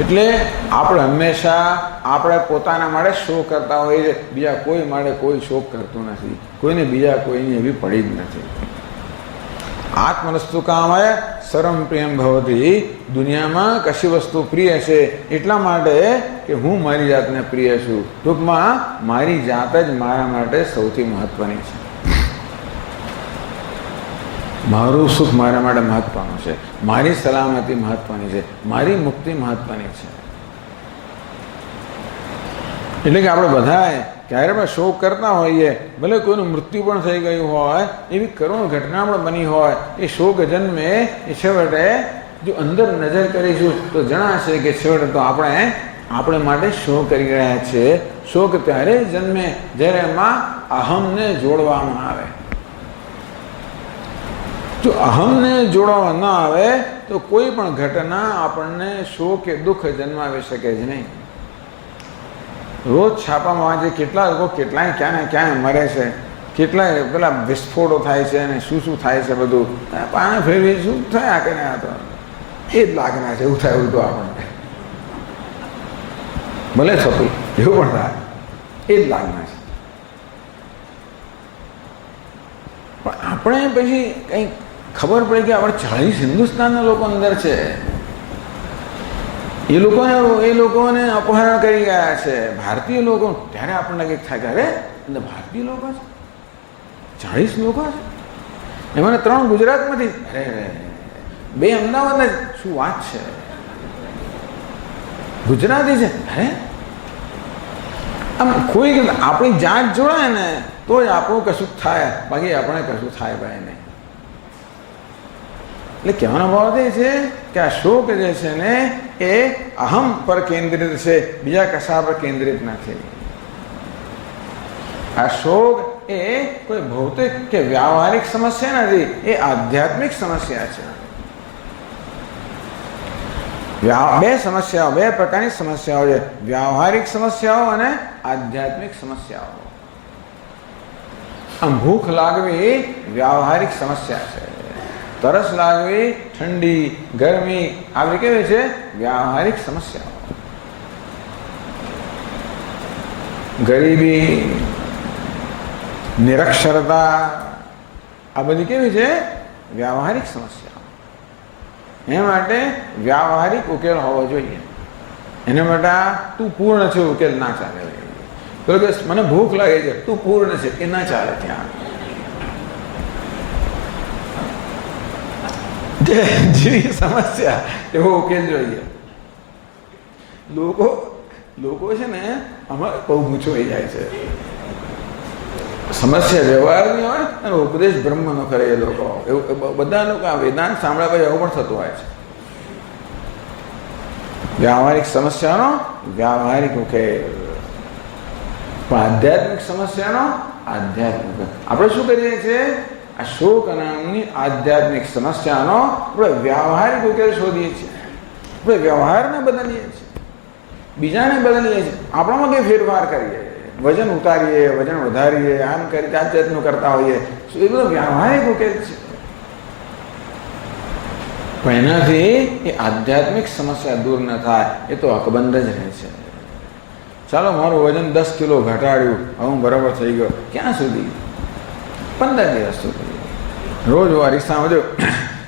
એટલે આપણે હંમેશા આપણે પોતાના માટે શોક કરતા હોઈએ, બીજા કોઈ માટે કોઈ શોક કરતું નથી, કોઈને બીજા કોઈની એવી પડી જ નથી. આત્મનસ્તુ કામાય સરમ પ્રેમ ભવતી. દુનિયામાં કશી વસ્તુ પ્રિય છે એટલા માટે કે હું મારી જાતને પ્રિય છું. ટૂંકમાં મારી જાત જ મારા માટે સૌથી મહત્વની છે. મારું સુખ મારા માટે મહત્વનું છે, મારી સલામતી મહત્વની છે, મારી મુક્તિ મહત્વની છે. એટલે કે આપણે બધાએ ક્યારે પણ શોક કરતા હોઈએ, ભલે કોઈનું મૃત્યુ પણ થઈ ગયું હોય, એવી કરુણ ઘટના પણ બની હોય, એ શોક જન્મે એ છેવટે જો અંદર નજર કરીશું તો જણાશે કે છેવટે તો આપણે માટે શોક કરી રહ્યા છે. શોક ત્યારે જન્મે જ્યારે એમાં અહમને જોડવામાં આવે. જો અહમને જોડવા ન આવે તો કોઈ પણ ઘટના આપણને શોક કે દુઃખ જન્માવી શકે જ નહીં. રોજ છાપામાં વાંચે કેટલા લોકો કેટલાય ક્યાં ને ક્યાં મરે છે, કેટલાય પેલા વિસ્ફોટો થાય છે અને શું થાય છે, બધું પાણી ફેરવી શું થયા કરે. આ તો એ જ લાગના છે, એવું થાય ઉલટું આપણને. ભલે થતું એવું પણ થાય, એ જ લાગના છે. પણ આપણે પછી કંઈક ખબર પડી કે આપણે 40 હિન્દુસ્તાનના લોકો અંદર છે, એ લોકોને અપહરણ કરી ગયા છે ભારતીય લોકો. ત્યારે આપણને કંઈક થાય કે અરે અંદર ભારતીય લોકો છે, 40 લોકો છે, એમાં 3 ગુજરાતમાંથી, અરે 2 અમદાવાદના. શું વાત છે, ગુજરાતી છે. અરે આમ કોઈ આપણી જાત જોડાય ને તો જ આપણું કશું થાય, બાકી આપણે કશું થાય ભાઈ નહીં. એટલે કહેવાનો ભાવ એ છે કે આ શોક જે છે ને એ અહમ પર કેન્દ્રિત છે, બીજા કશા પર કેન્દ્રિત નથી. આ શોક એ કોઈ ભૌતિક કે વ્યાવહારિક સમસ્યા નથી, એ આધ્યાત્મિક સમસ્યા છે. બે સમસ્યાઓ, બે પ્રકારની સમસ્યાઓ છે, વ્યાવહારિક સમસ્યાઓ અને આધ્યાત્મિક સમસ્યાઓ. આમ ભૂખ લાગવી વ્યાવહારિક સમસ્યા છે, તરસ લાગવી, ઠંડી, ગરમી આવી કેવી છે વ્યાવહારિક સમસ્યાઓ. ગરીબી, નિરક્ષરતા આ બધી કેવી છે વ્યાવહારિક સમસ્યાઓ. એ માટે વ્યાવહારિક ઉકેલ હોવો જોઈએ. એના માટે તું પૂર્ણ છે ઉકેલ ના ચાલે. પેલો કે મને ભૂખ લાગે છે, તું પૂર્ણ છે, એ ના ચાલે. ત્યાં જે સમસ્યા એવો ઉકેલ જોઈએ. લોકો છે ને આમાં બહુ ઊંચો થઈ જાય છે. સમસ્યા વ્યવહારની હોય અને ઉપદેશ બ્રહ્મનો કરે એ લોકો. એવું બધા લોકો આ વેદાંત સાંભળ્યા પછી એવું પણ થતું હોય છે. વ્યાવહારિક સમસ્યાનો વ્યાવહારિક ઉકેલ, પણ આધ્યાત્મિક સમસ્યાનો આધ્યાત્મિક. આપણે શું કરીએ છીએ? આ શોક નામની આધ્યાત્મિક સમસ્યાનો આપણે વ્યાવહારિક ઉકેલ શોધીએ છીએ. આપણે વ્યવહારને બદલીએ છીએ, બીજાને બદલીએ છીએ, આપણામાં કંઈ ફેરફાર કરીએ, વજન ઉતારીએ, વજન વધારીએ, આમ કરી જાત જાતનું કરતા હોઈએ. એ બધો વ્યાવહારિક ઉકેલ છે. પણ એનાથી એ આધ્યાત્મિક સમસ્યા દૂર ન થાય, એ તો અકબંધ જ રહે છે. ચાલો મારું વજન 10 કિલો ઘટાડ્યું, હવે હું બરાબર થઈ ગયો. ક્યાં સુધી? 15 દિવસ સુધી. રોજ હું અરીસામાં જો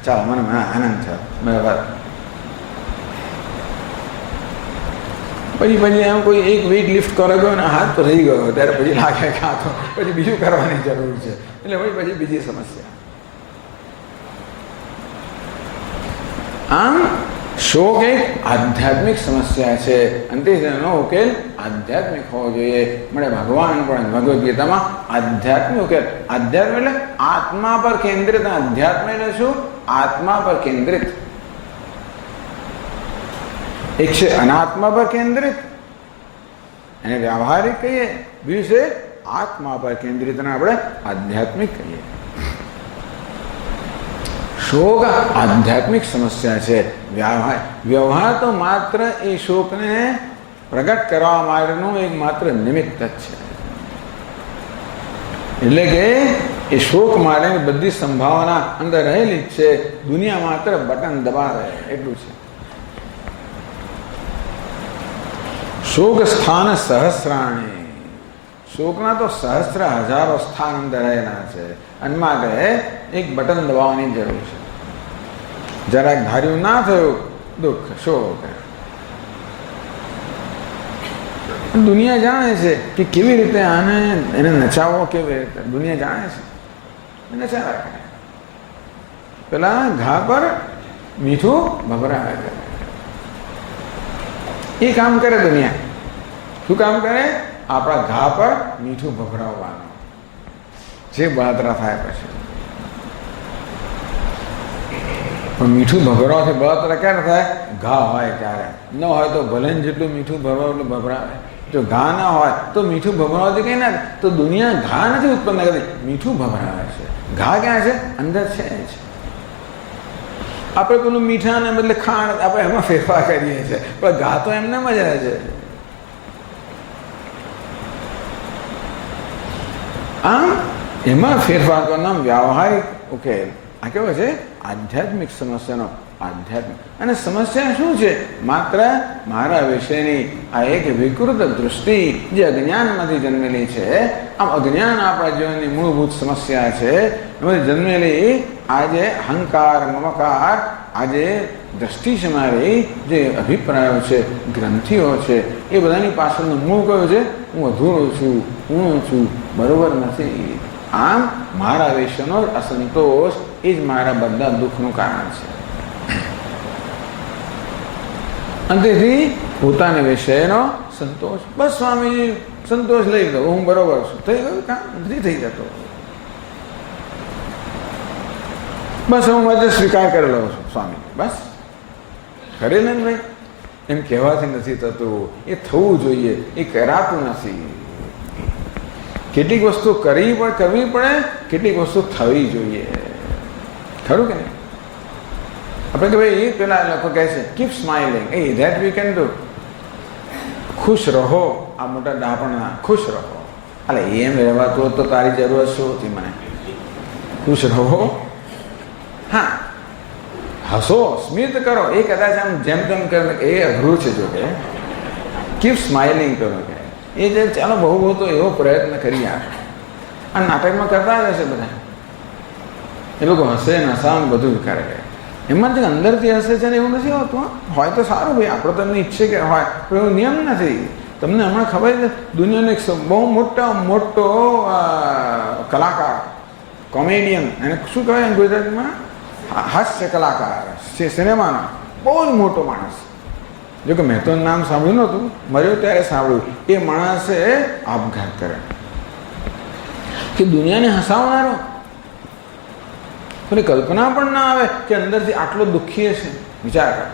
ચાલો મને આનંદ છે બરાબર. પછી એમ કોઈ એક વેઇટ લિફ્ટ કરે ગયો ને હાથ તો રહી ગયો, ત્યારે પછી લાગે કે આ તો પછી બીજું કરવાની જરૂર છે. એટલે પછી બીજી સમસ્યા. આમ શોક એક આધ્યાત્મિક સમસ્યા છે અને તેનો ઉકેલ આધ્યાત્મિક હોવો જોઈએ. મળે ભગવાન પણ ભગવદ્ ગીતામાં આધ્યાત્મિક ઉકેલ. આધ્યાત્મ એટલે આત્મા પર કેન્દ્રિત. અધ્યાત્મ એટલે શું? આત્મા પર કેન્દ્રિત. એક છે અનાત્મા પર કેન્દ્રિત, એને વ્યાવહારિક કહીએ. બીજું છે આત્મા પર કેન્દ્રિત, અને આપણે આધ્યાત્મિક કહીએ. શોક આધ્યાત્મિક સમસ્યા છે. વ્યવહાર તો માત્ર એ શોકને પ્રગટ કરવા માટેનું એક માત્ર નિમિત્ત જ છે. એટલે કે એ શોક માટેની બધી સંભાવના અંદર રહેલી જ છે. દુનિયા માત્ર બટન દબાવે એટલું છે. શોક સ્થાન સહસ્રાણી. શોકના તો સહસ્ર હજારો સ્થાન અંદર રહેલા છે. અને માટે એક બટન દબાવવાની જરૂર છે. જરાક ધાર્યું ના થયું દુઃખ, શોક. દુનિયા જાણે છે કે કેવી રીતે એને નચાવવો, કેવી રીતે દુનિયા જાણે છે. નચાવ્યા કરે. પેલા ઘા પર મીઠું ભભરાવે કરે. એ કામ કરે દુનિયા. શું કામ કરે? આપણા ઘા પર મીઠું ભભરાવવાનું. જે બળતરા થાય પછી. પણ મીઠું ભભરાવથી બળતરા ક્યારે થાય? ઘા હોય ત્યારે. ન હોય તો ભલે જેટલું મીઠું ભભરાવું ભભરાવે. જો ઘા ના હોય તો મીઠું ભભરાવથી કંઈ ના. તો દુનિયા ઘા નથી ઉત્પન્ન કરતી, મીઠું ભભરાવે છે. ઘા ક્યાં છે? અંદર છે જ. આપણે પેલું મીઠાને બદલે ખાંડ આપણે એમાં ફેરફાર કરીએ છીએ, પણ ઘા તો એમને મજા છે. આમ એમાં ફેરફાર કરવાનું વ્યાવહારિક ઉકેલ. આ કેવો છે? આધ્યાત્મિક સમસ્યાનો આધ્યાત્મિક. અને સમસ્યા શું છે? માત્ર મારા વિશેની આ એક વિકૃત દૃષ્ટિ જે અજ્ઞાનમાંથી જન્મેલી છે. આમ અજ્ઞાન આપણા જીવનની મૂળભૂત સમસ્યા છે. એમાંથી જન્મેલી આજે અહંકાર, મમકાર, આજે દ્રષ્ટિ છે મારી, જે અભિપ્રાયો છે, ગ્રંથિઓ છે, એ બધાની પાછળનું મૂળ કયું છે? હું અધૂરો છું, હું છું, બરોબર નથી. આમ મારા વિશેનો અસંતોષ એ જ મારા બધા દુઃખનું કારણ છે. અને તેથી પોતાના વિષયનો સંતોષ, બસ સ્વામીજી સંતોષ લઈ લો, હું બરોબર છું, થઈ ગયું. કામ નથી થઈ જતો. બસ હું બધે સ્વીકાર કરી લઉં છું સ્વામી, બસ કરે ને ભાઈ. એમ કહેવાથી નથી થતું, એ થવું જોઈએ, એ કરાતું નથી. કેટલીક વસ્તુ કરવી પડે, કેટલીક વસ્તુ થવી જોઈએ. ખરું કે નહીં? આપણે કે ભાઈ પેલા લોકો કહે છે keep smiling, A that we can do. ખુશ રહો, આ મોટા ડાપણના ખુશ રહો. અલે એમ રહેવાતું તો તારી જરૂરત શું હતી મને? ખુશ રહો, હા, હસો, સ્મિત કરો. એ કદાચ આમ જેમ તેમ કરે એ અઘરું છે. જો કે કીપ સ્માઇલિંગ કરો કે એ જે ચાલો બહુ તો એવો પ્રયત્ન કરી આપે. આ નાટકમાં કરતા જ હશે બધા, એ લોકો હસે નસાન બધું જ કરે. એમાં જે અંદરથી હસે છે ને એવું નથી હોતું. હોય તો સારું ભાઈ, આપણે તો એમને ઈચ્છે કે હોય, પણ એવું નિયમ નથી. તમને હમણાં ખબર છે દુનિયાનો એક બહુ મોટો કલાકાર, કોમેડિયન, એને શું કહેવાય ગુજરાતીમાં? હાસ્ય કલાકાર, સિનેમાનો બહુ જ મોટો માણસ. જો કે મેં તો નામ સાંભળ્યું નહોતું, મર્યો ત્યારે સાંભળ્યું. એ માણસે આપઘાત કર્યો કે દુનિયાને હસાવનારો. કોઈને કલ્પના પણ ના આવે કે અંદરથી આટલો દુઃખી હશે. વિચાર કર,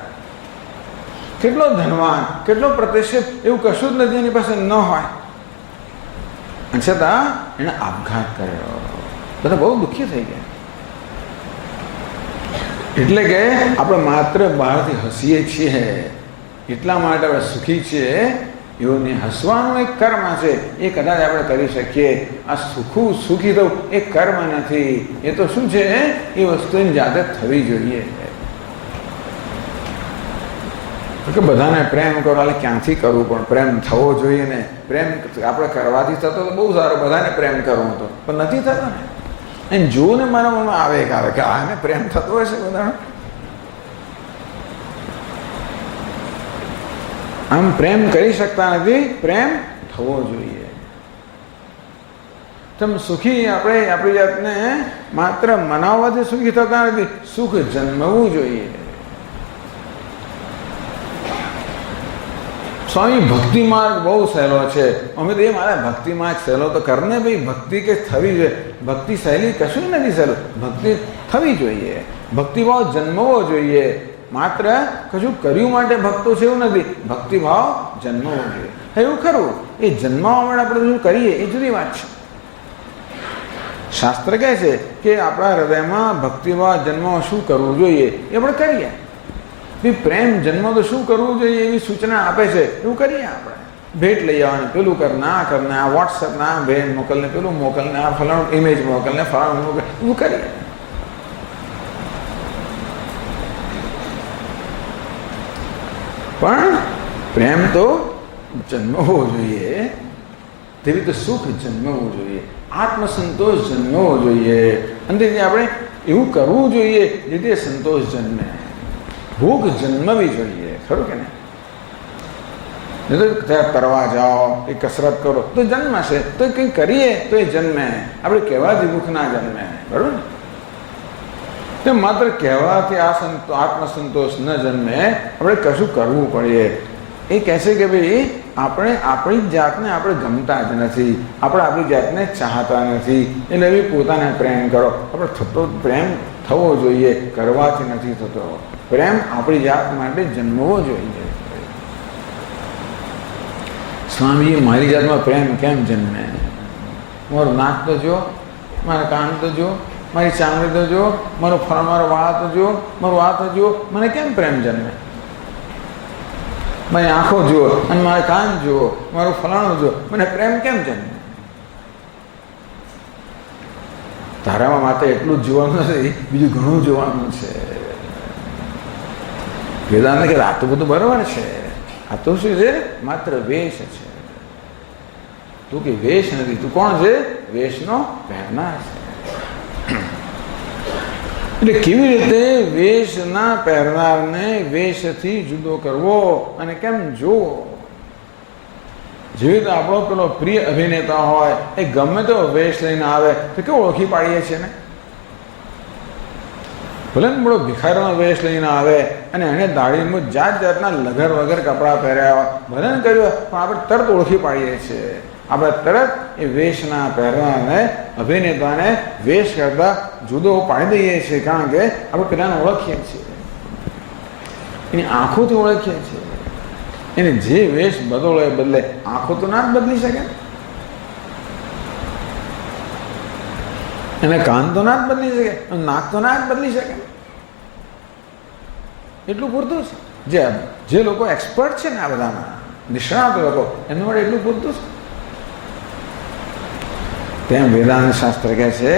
કેટલો ધનવાન, કેટલો પ્રતિષ્ઠિત, એવું કશું જ નથી એની પાસે ન હોય, અને છતાં એણે આપઘાત કર્યો. બધા બહુ દુઃખી થઈ ગયા. એટલે કે આપણે માત્ર બહારથી હસીએ છીએ એટલા માટે આપણે સુખી છીએ એવું નહીં. હસવાનું એક કર્મ છે, એ કદાચ આપણે કરી શકીએ. આ સુખી થવું એ કર્મ નથી. એ તો શું છે, એ વસ્તુની જાતે થવી જોઈએ. કે બધાને પ્રેમ કરો, એટલે ક્યાંથી કરવું, પણ પ્રેમ થવો જોઈએ ને. પ્રેમ આપણે કરવાથી થતો તો બહુ સારો, બધાને પ્રેમ કરવો હતો, પણ નથી થતો ને. એને જોઈને મારા મનમાં આવે કે આને પ્રેમ થતો હશે બધાનો. આમ પ્રેમ કરી શકતા નથી, પ્રેમ થવો જોઈએ. તમે સુખી, આપણે આપણી જાતને માત્ર મનાવવાથી સુખી થતા નથી, સુખ જન્મવું જોઈએ. સ્વામી ભક્તિ માર્ગ બહુ સહેલો છે. અમે તો એ મારા ભક્તિ માર્ગ સહેલો તો કરને ભાઈ. ભક્તિ કે થવી જોઈએ. ભક્તિ શૈલી કશું નથી સહેલું. ભક્તિ થવી જોઈએ, ભક્તિભાવ જન્મવો જોઈએ. માત્ર કશું કર્યું માટે ભક્તો છે એવું નથી, ભક્તિભાવ જન્મવો જોઈએ. એવું ખરું, એ જન્મવા માટે આપણે શું કરીએ એ જુદી વાત છે. શાસ્ત્ર કહે છે કે આપણા હૃદયમાં ભક્તિભાવ જન્મવા શું કરવું જોઈએ એ આપણે કરીએ. પ્રેમ જન્મ તો શું કરવું જોઈએ એવી સૂચના આપે છે, એવું કરીએ. આપણે ભેટ લઈ આવવાની, પેલું કરને, આ કરને, આ વોટ્સઅપને આ ભેટ મોકલને, પેલું મોકલને, આ ફલાણું ઇમેજ મોકલને, ફલાણું મોકલ, એવું કરીએ. પણ પ્રેમ તો જન્મવો જોઈએ, તેવી રીતે સુખ જન્મવું જોઈએ, આત્મસંતોષ જન્મવો જોઈએ. અંદરથી આપણે એવું કરવું જોઈએ જેથી સંતોષ જન્મે, ભૂખ જન્મવી જોઈએ. ખરું કે નહીં? ત્યાં કરવા જાઓ, એ કસરત કરો તો જન્મશે, તો કંઈ કરીએ તો એ જન્મે. આપણે કહેવાથી ભૂખ ના જન્મે. બરાબર ને? તે માત્ર કહેવાથી આત્મસંતોષ ન જન્મે, આપણે કશું કરવું પડે. એ કહેશે કે ભાઈ આપણે આપણી જાતને આપણે ગમતા જ નથી, આપણે આપણી જાતને ચાહતા નથી, એટલે એવી પોતાને પ્રેમ કરો. આપણે થતો પ્રેમ થવો જોઈએ, કરવાથી નથી થતો. પ્રેમ આપણી જાત માટે જન્મવો જોઈએ. સ્વામીએ મારી જાતમાં પ્રેમ કેમ જન્મે? મારું નાક તો જો, મારા કાન તો જો, મારી ચામડી તો જો, મારો વાળ તો જો, મારું આ તો જો, મને કેમ પ્રેમ જન્મે? મારી આંખો જુઓ અને મારા કાન જુઓ, મારું ફલાણું જુઓ, મને પ્રેમ કેમ જન્મે? તારામાં માત્ર એટલું જ જોવાનું નથી, બીજું ઘણું જોવાનું છે. વેદાંત કે આ તો બધું બરાબર છે, આ તો શું છે? માત્ર વેશ છે. તું કે વેશ નથી, તું કોણ છે? વેશનો પહેરનાર છે. એટલે કેવી રીતે વેશના પહેરનારને વેશથી જુદો કરવો અને કેમ જોવો? જેવી રીતે આપણો પેલો પ્રિય અભિનેતા હોય, એ ગમે તો વેશ લઈને આવે તો કેવું ઓળખી પાડીએ છીએ ને? ભલે ને બડો ભિખારીનો વેશ લઈને આવે અને એને દાઢીમાં જાત જાતના લગર વગર કપડાં પહેર્યા હોય, ભલે ને કર્યું, પણ આપણે તરત ઓળખી પાડીએ છીએ. આપણે તરત એ વેશના પહેરવાને, અભિનેતાને વેશ કરતા જુદો પાડી દઈએ છીએ, કારણ કે આપણે પેલાને ઓળખીએ છીએ, એની આંખોથી ઓળખીએ છીએ. એને જે વેશ બદલે આંખો તો ના જ બદલી શકે, એને કાન તો ના જ બદલી શકે, નાક તો ના જ બદલી શકે. એટલું પૂરતું છે. જે લોકો એક્સપર્ટ છે ને આ બધામાં, નિષ્ણાત લોકો, એમના માટે એટલું પૂરતું છે. તેમ વેદાંત શાસ્ત્ર કહે છે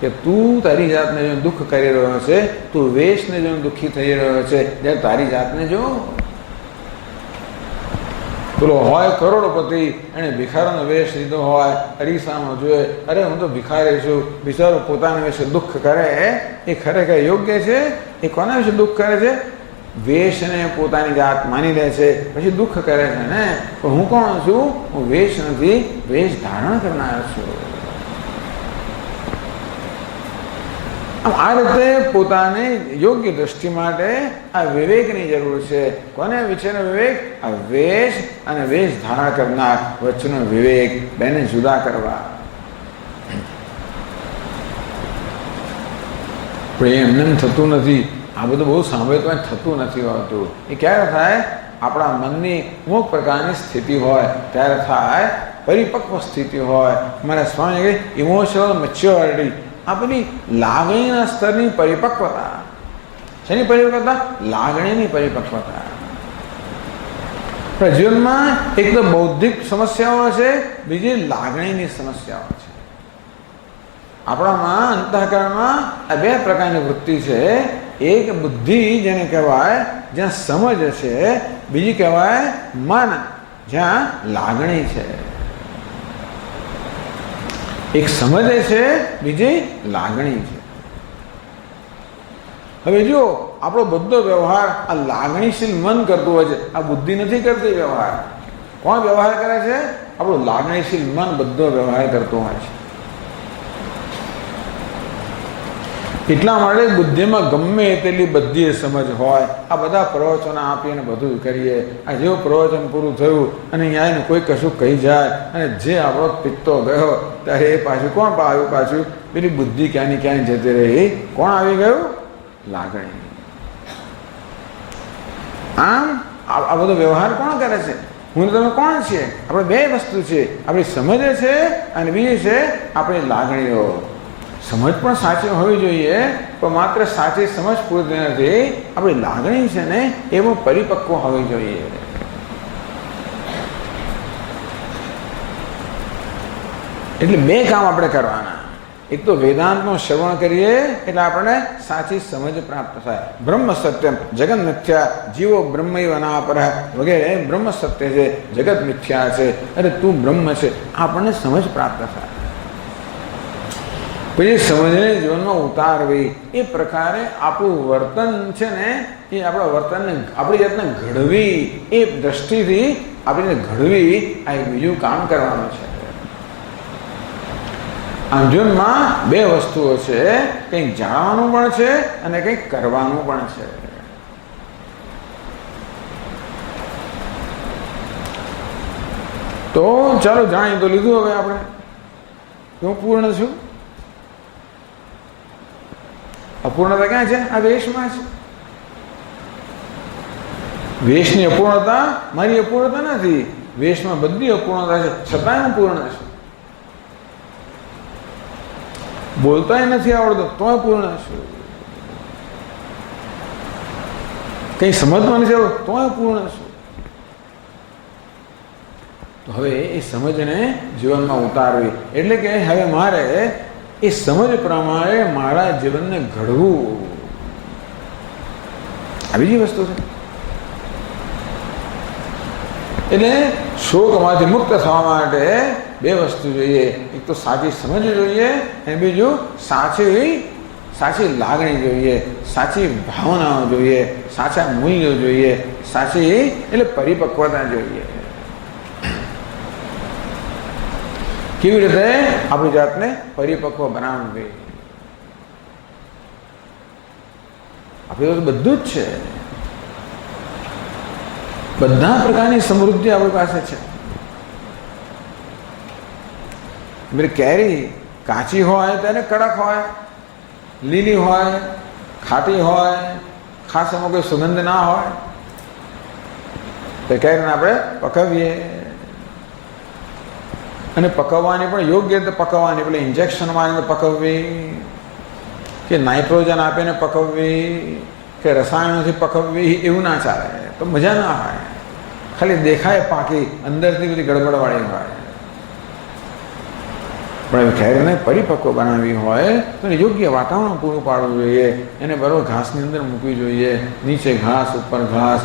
કે તું તારી જાતને જો દુઃખ કરી રહ્યો છે, તું વેશને જો દુઃખી થઈ રહ્યો છે, ત્યારે તારી જાતને જો. પેલો હોય કરોડપતિ, એને ભિખારીનો વેશ લીધો હોય, અરીસામાં જોઈએ, અરે હું તો ભિખારી છું, બિચારો પોતાના વિશે દુઃખ કરે, એ ખરેખર યોગ્ય છે? એ કોના વિશે દુઃખ કરે છે? વેશને પોતાની જાત માની લે છે, પછી દુઃખ કરે છે ને. પણ હું કોણ છું? હું વેશ નથી, વેશ ધારણ કરનાર છું. આ રીતે પોતાને યોગ્ય દ્રષ્ટિ માટે આ વિવેકની જરૂર છે. કોને વિશેનો વિવેક? આ વેશ અને વેશ ધારણ કરનાર વચ્ચેનો વિવેક, બેને જુદા કરવા. પણ એમ થતું નથી. આ બધું બહુ સાંભળ્યું તો થતું નથી હોતું. એ ક્યારે થાય? આપણા મનની અમુક પ્રકારની સ્થિતિ હોય ત્યારે થાય, પરિપક્વ સ્થિતિ હોય. મારા સ્વામી ઇમોશનલ મેચ્યોરિટી, આપણી લાગણીના સ્તરની પરિપક્વતા. શેની પરિપક્વતા? લાગણીની પરિપક્વતા. આપણા જીવનમાં એક તો બૌદ્ધિક સમસ્યાઓ છે, બીજી લાગણીની સમસ્યાઓ છે. આપણામાં અંતઃકરણમાં આ બે પ્રકારની વૃત્તિ છે. એક બુદ્ધિ જેને કહેવાય, જ્યાં સમજ છે. બીજી કહેવાય મન, જ્યાં લાગણી છે. એક સમજે છે, બીજી લાગણી છે. હવે જો આપણો બધો વ્યવહાર આ લાગણીશીલ મન કરતું હોય છે, આ બુદ્ધિ નથી કરતી વ્યવહાર. કોણ વ્યવહાર કરે છે? આપણું લાગણીશીલ મન બધો વ્યવહાર કરતું હોય છે. એટલા માટે બુદ્ધિમાં ગમે તેટલી બધી સમજ હોય, આ બધા પ્રવચનો આપીને બધું કરીએ. આ જેવું પ્રવચન પૂરું થયું અને અહીંયા કોઈ કશું કહી જાય અને જે આપણો પિત્તો ગયો, ત્યારે એ પાછું કોણ આવ્યું? પાછું પેલી બુદ્ધિ ક્યાંની ક્યાંય જતી રહી. કોણ આવી ગયું? લાગણી. આમ આ બધો વ્યવહાર કોણ કરે છે? હું તમે કોણ છીએ? આપણે બે વસ્તુ છે, આપણી સમજ છે અને બીજી છે આપણી લાગણીઓ. સમજ પણ સાચી હોવી જોઈએ, પણ માત્ર સાચી સમજ પૂરતી નથી. આપણી લાગણી છે ને એ પણ પરિપક્વ હોવી જોઈએ. એટલે બે કામ આપણે કરવાના. એક તો વેદાંતનું શ્રવણ કરીએ એટલે આપણને સાચી સમજ પ્રાપ્ત થાય. બ્રહ્મ સત્યમ જગત મિથ્યા જીવો બ્રહ્મૈવ નાપરઃ વગેરે. બ્રહ્મ સત્ય છે, જગત મિથ્યા છે, અરે તું બ્રહ્મ છે, આપણને સમજ પ્રાપ્ત થાય. પછી સમજને જીવનમાં ઉતારવી. એ પ્રકારે આપણું વર્તન છે ને, એ આપણા વર્તનને આપણી જાતને ઘડવી, એ દ્રષ્ટિથી આપણીને ઘડવી, આ એક બીજું કામ કરવાનું છે. આમ જીવનમાં બે વસ્તુઓ છે, કંઈક જાણવાનું પણ છે અને કંઈક કરવાનું પણ છે. તો ચાલો જાણી તો લીધું. હવે આપણે હું પૂર્ણ છું. અપૂર્ણતા ક્યાં છે? આ વેશમાં છે. વેશની અપૂર્ણતા મારી અપૂર્ણતા નથી. વેશમાં બધી અપૂર્ણતા છે, છતાંય હું પૂર્ણ છું. બોલતાય નથી આવડતું તોય પૂર્ણ છું. કંઈ સમજવા નથી આવડતું તોય પૂર્ણ છું. તો હવે એ સમજને જીવનમાં ઉતારવી એટલે કે હવે મારે એ સમજ પ્રમાણે મારા જીવનને ઘડવું. આ બીજી વસ્તુ છે. એટલે શોકમાંથી મુક્ત થવા માટે બે વસ્તુ જોઈએ. એક તો સાચી સમજ જોઈએ અને બીજું સાચી લાગણી જોઈએ, સાચી ભાવનાઓ જોઈએ, સાચા મૂલ્યો જોઈએ, સાચી એટલે પરિપક્વતા જોઈએ. કેવી રીતે આપણી જાતને પરિપક્વ બનાવવી? આપણી તો બધું જ છે. બધા પ્રકારની સમૃદ્ધિ આપણી પાસે છે. કેરી કાચી હોય ત્યારે કડક હોય, લીલી હોય, ખાટી હોય, ખાસ એમાં કોઈ સુગંધ ના હોય, તો કેરીને આપણે પકવીએ. અને પકવવાની પણ યોગ્ય રીતે પકવવાની. પેલે ઇન્જેક્શન મારીને પકવવી કે નાઇટ્રોજન આપીને પકવવી કે કે રસાયણોથી પકવવી એવું ના ચાલે, તો મજા ના આવે. ખાલી દેખાય પાકી, અંદરથી બધી ગડબડવાળી હોય. પણ કેરીને પરિપક્વ બનાવવી હોય તો યોગ્ય વાતાવરણ પૂરું પાડવું જોઈએ. એને બરાબર ઘાસની અંદર મૂકવી જોઈએ. નીચે ઘાસ, ઉપર ઘાસ,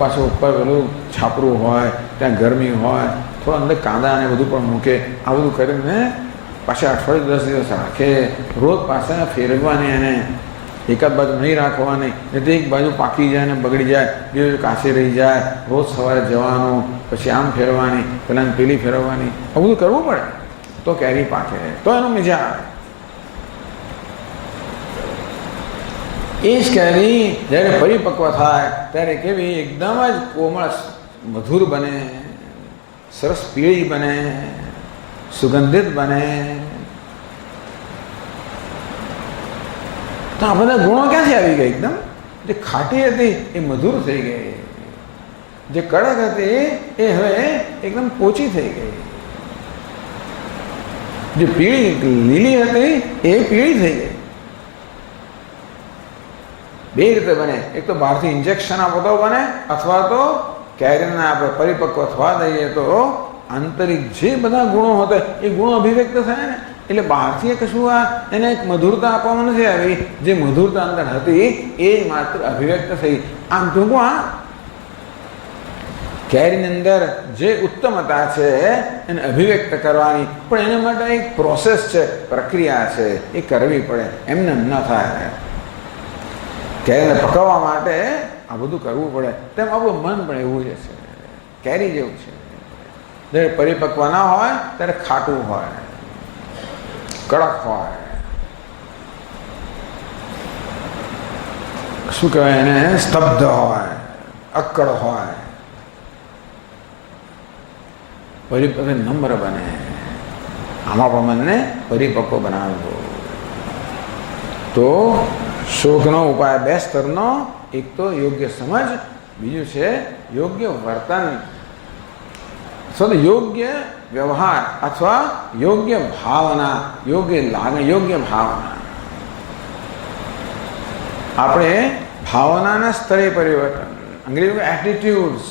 પાછું ઉપર પેલું છાપરું હોય, ત્યાં ગરમી હોય, થોડા અંદર કાંદા અને બધું પણ મૂકે. આ બધું કરીને પાછા અઠવાડિયે 10 દિવસ રાખે. રોજ પાછા ફેરવવાની, એને એકાદ બાજુ નહીં રાખવાની, એટલે એક બાજુ પાકી જાય ને બગડી જાય, બીજી બાજુ કાચી રહી જાય. રોજ સવારે જવાનું, પછી આમ ફેરવાની, પેલા પેલી ફેરવવાની, આ બધું કરવું પડે તો કેરી પાકે, તો એનો મજા આવે. એ જ કેરી જ્યારે પરિપક્વ થાય ત્યારે કેવી એકદમ જ કોમળ મધુર બને, સરસ પીળી બને, સુગંધિત બને. તો આ બધા ગુણો ક્યાંથી આવી ગયા? એકદમ જે ખાટી હતી એ મધુર થઈ ગઈ, જે કડક હતી એ હવે એકદમ પોચી થઈ ગઈ, જે પીળી લીલી હતી એ પીળી થઈ ગઈ. બે રીતે બને. એક તો બહારથી ઇન્જેક્શન આપો તો બને, અથવા તો કેરીને આપણે પરિપક્વ થવા દઈએ તો આંતરિક જે બધા ગુણો હતા એ ગુણો અભિવ્યક્ત થાય ને. એટલે બહારથી કશું એને એક મધુરતા આપવામાં નથી આવી, જે મધુરતા અંદર હતી એ જ માત્ર અભિવ્યક્ત થઈ. આમ ટૂંકમાં કેરીની અંદર જે ઉત્તમતા છે એને અભિવ્યક્ત કરવાની, પણ એના માટે એક પ્રોસેસ છે, પ્રક્રિયા છે, એ કરવી પડે. એમને ન થાય. કેરીને પકવવા માટે આ બધું કરવું પડે. તેમ આપણું મન પણ એવું જ છે, કેરી જેવું છે. જ્યારે પરિપક્વ ના હોય ત્યારે ખાટું હોય, કડક હોય, શું કહેવાય એને, સ્તબ્ધ હોય, અક્કડ હોય. પરિપક્વ નમ્ર બને. આમાં પણ મનને પરિપક્વ બનાવવો. તો શોકનો ઉપાય 2 સ્તરનો. એક તો યોગ્ય સમજ, બીજું છે યોગ્ય વર્તન, અથવા યોગ્ય વ્યવહાર, અથવા યોગ્ય ભાવના, યોગ્ય લાગણી, યોગ્ય ભાવના. આપણે ભાવનાના સ્તરે પરિવર્તન, અંગ્રેજીમાં એટીટ્યુડ્સ,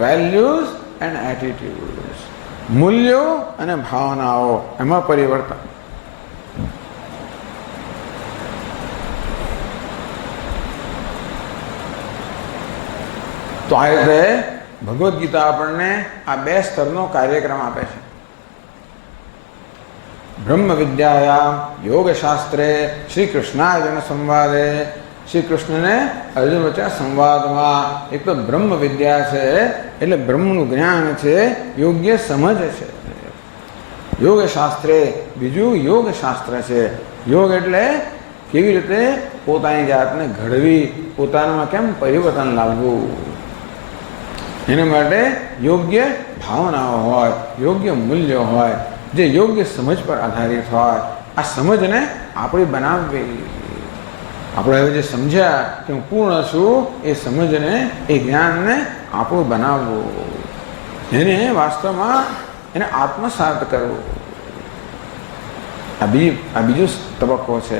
વેલ્યુઝ એન્ડ એટીટ્યુડ્સ, મૂલ્યો અને ભાવનાઓ, એમાં પરિવર્તન. તો આ રીતે ભગવદ્ ગીતા આપણને આ 2 સ્તરનો કાર્યક્રમ આપે છે. બ્રહ્મ વિદ્યાયામ યોગશાસ્ત્રે શ્રી કૃષ્ણાર્જુન સંવાદે. શ્રી કૃષ્ણને અર્જુન વચ્ચે સંવાદમાં એક તો બ્રહ્મ વિદ્યા છે, એટલે બ્રહ્મનું જ્ઞાન છે, યોગ્ય સમજ છે. યોગશાસ્ત્રે બીજું યોગશાસ્ત્ર છે. યોગ એટલે કેવી રીતે પોતાની જાતને ઘડવી, પોતાનામાં કેમ પરિવર્તન લાવવું, એના માટે યોગ્ય ભાવનાઓ હોય, યોગ્ય મૂલ્યો હોય, જે યોગ્ય સમજ પર આધારિત હોય. આ સમજને આપણે બનાવવી. આપણે હવે જે સમજ્યા કે હું પૂર્ણ છું, એ સમજને, એ જ્ઞાનને આપણું બનાવવું, એને વાસ્તવમાં એને આત્મસાત કરવું. આ બીજો તબક્કો છે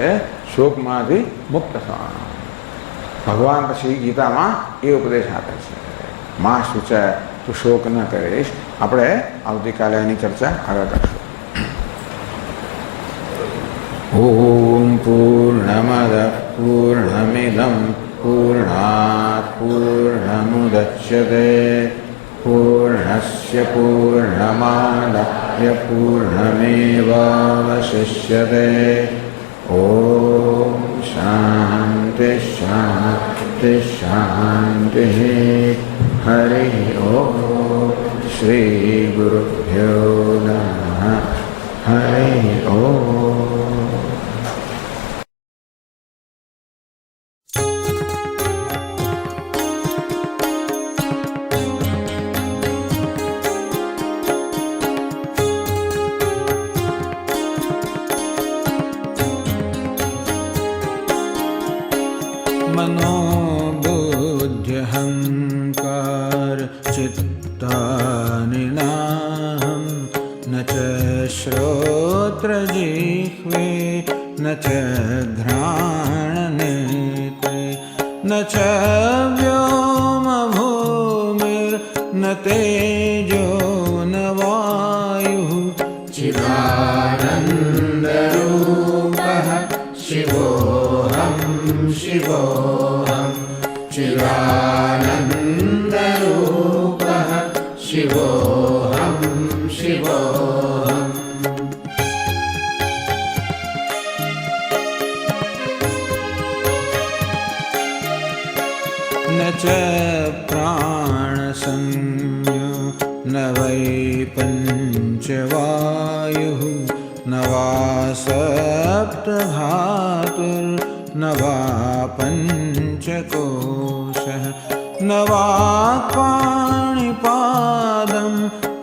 શોકમાંથી મુક્ત થવાનો. ભગવાન પછી ગીતામાં એ ઉપદેશ આપે છે, માં શુચય, તું શોક ન કરીશ. આપણે આવતીકાલે એની ચર્ચા આગળ કરશું. ઓમ પૂર્ણમદ પૂર્ણમિદં પૂર્ણાત પૂર્ણમુદચ્યતે પૂર્ણસ્ય પૂર્ણમાદાય પૂર્ણમેવાવશિષ્યતે. ઓમ શાંતિ શાંતિ શાંતિ. હરિ ઓમ. શ્રી ગુરુભ્યો નમઃ. હરિ ઓમ. मनोबुद्ध्यहंकार चित्तानि नाहं न च श्रोत्रजिह्वे न च घ्राणनेत्रे च व्योम भूमिर्न तेजो न वायुः चिदानन्दरूपः शिवोऽहं शिवोऽहं चिदानन्दरूपः शिवोऽहं शिवोऽहम् न च प्राणसंज्ञो न वै पञ्चवायुः न वा सप्तधातुर्न वा पञ्चकोशः न वा पाणिपादं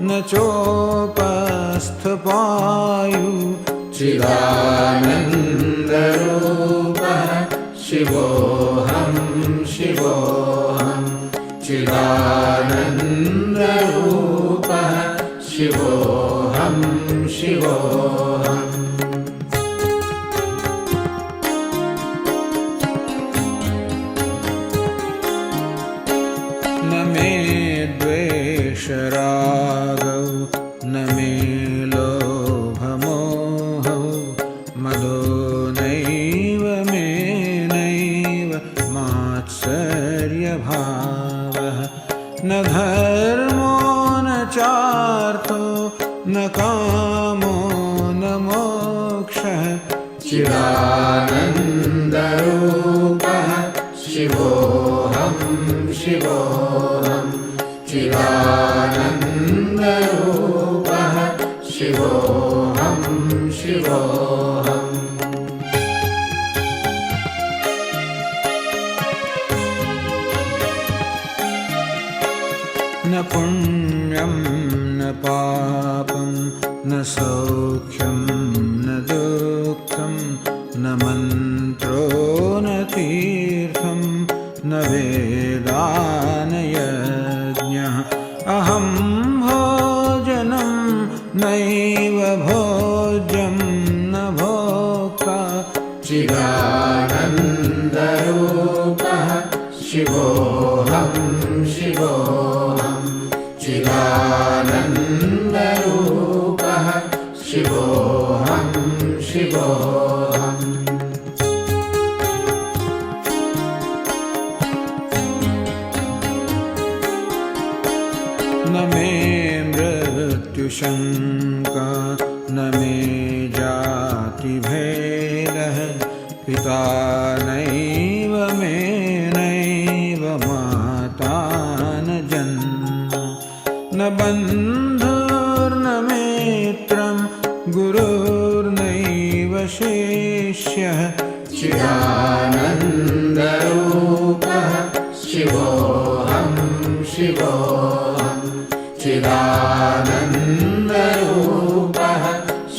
न चोपस्थपायुः चिदानन्दरूपः शिवोऽहं शिवोऽहं चिदानन्दरूपः शिवोऽहं शिवोऽहम् न मे द्वेषरागौ न मे लोभमोहौ मदो नैव मे नैव मात्सर्यभावः न धर्मो न चार्थो न कामो न मोक्षः चिदानन्दरूपः शिवोऽहं शिवोऽहं चिदानन्दरूपः शिवोऽहं शिवोऽहम् न पुण्यं न पापं न सौख्यं न दुःखं न मन्त्रो न तीर्थं न वेदा न यज्ञः अहं भोजनं नैव भोज्यं न भोक्ता चिदानन्दरूपः शिवोऽहं शिवोऽहं चिदानन्दरूपः शिवोऽहं शिवोऽहम् न मे मृत्युशङ्का न मे जातिभेदः पिता नैव मे नैव माता न जन्म न बन्धुर्न मित्रं गुरुर्नैव शिष्यः चिदानन्दरूपः शिवोऽहं शिवोऽहं चिदानन्दरूपः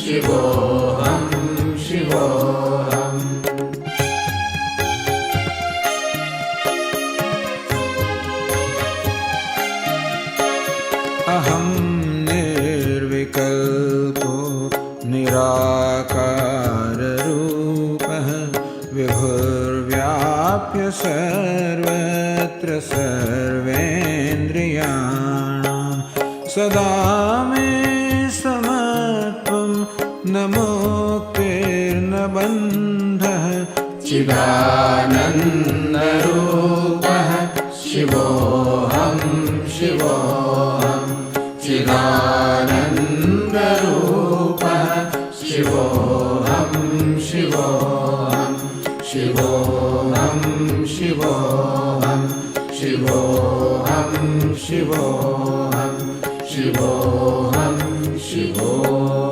शिवोऽहं शिवोऽहम् अहं निर्विकल्पो निराकाररूपः विभुर्व्याप्य सर्वत्र सर्वेन्द्रियाणां सदा मे समत्वं न मुक्तिर्न बन्धः चिदानन्दरूपः शिवोऽहं शिवोऽहं चिदानन्दरूपः शिवोऽहं शिवोऽहं शिवोऽहं शिवोऽहं शिवोऽहं शिवोऽहं शिवोऽहं शिवोऽहम्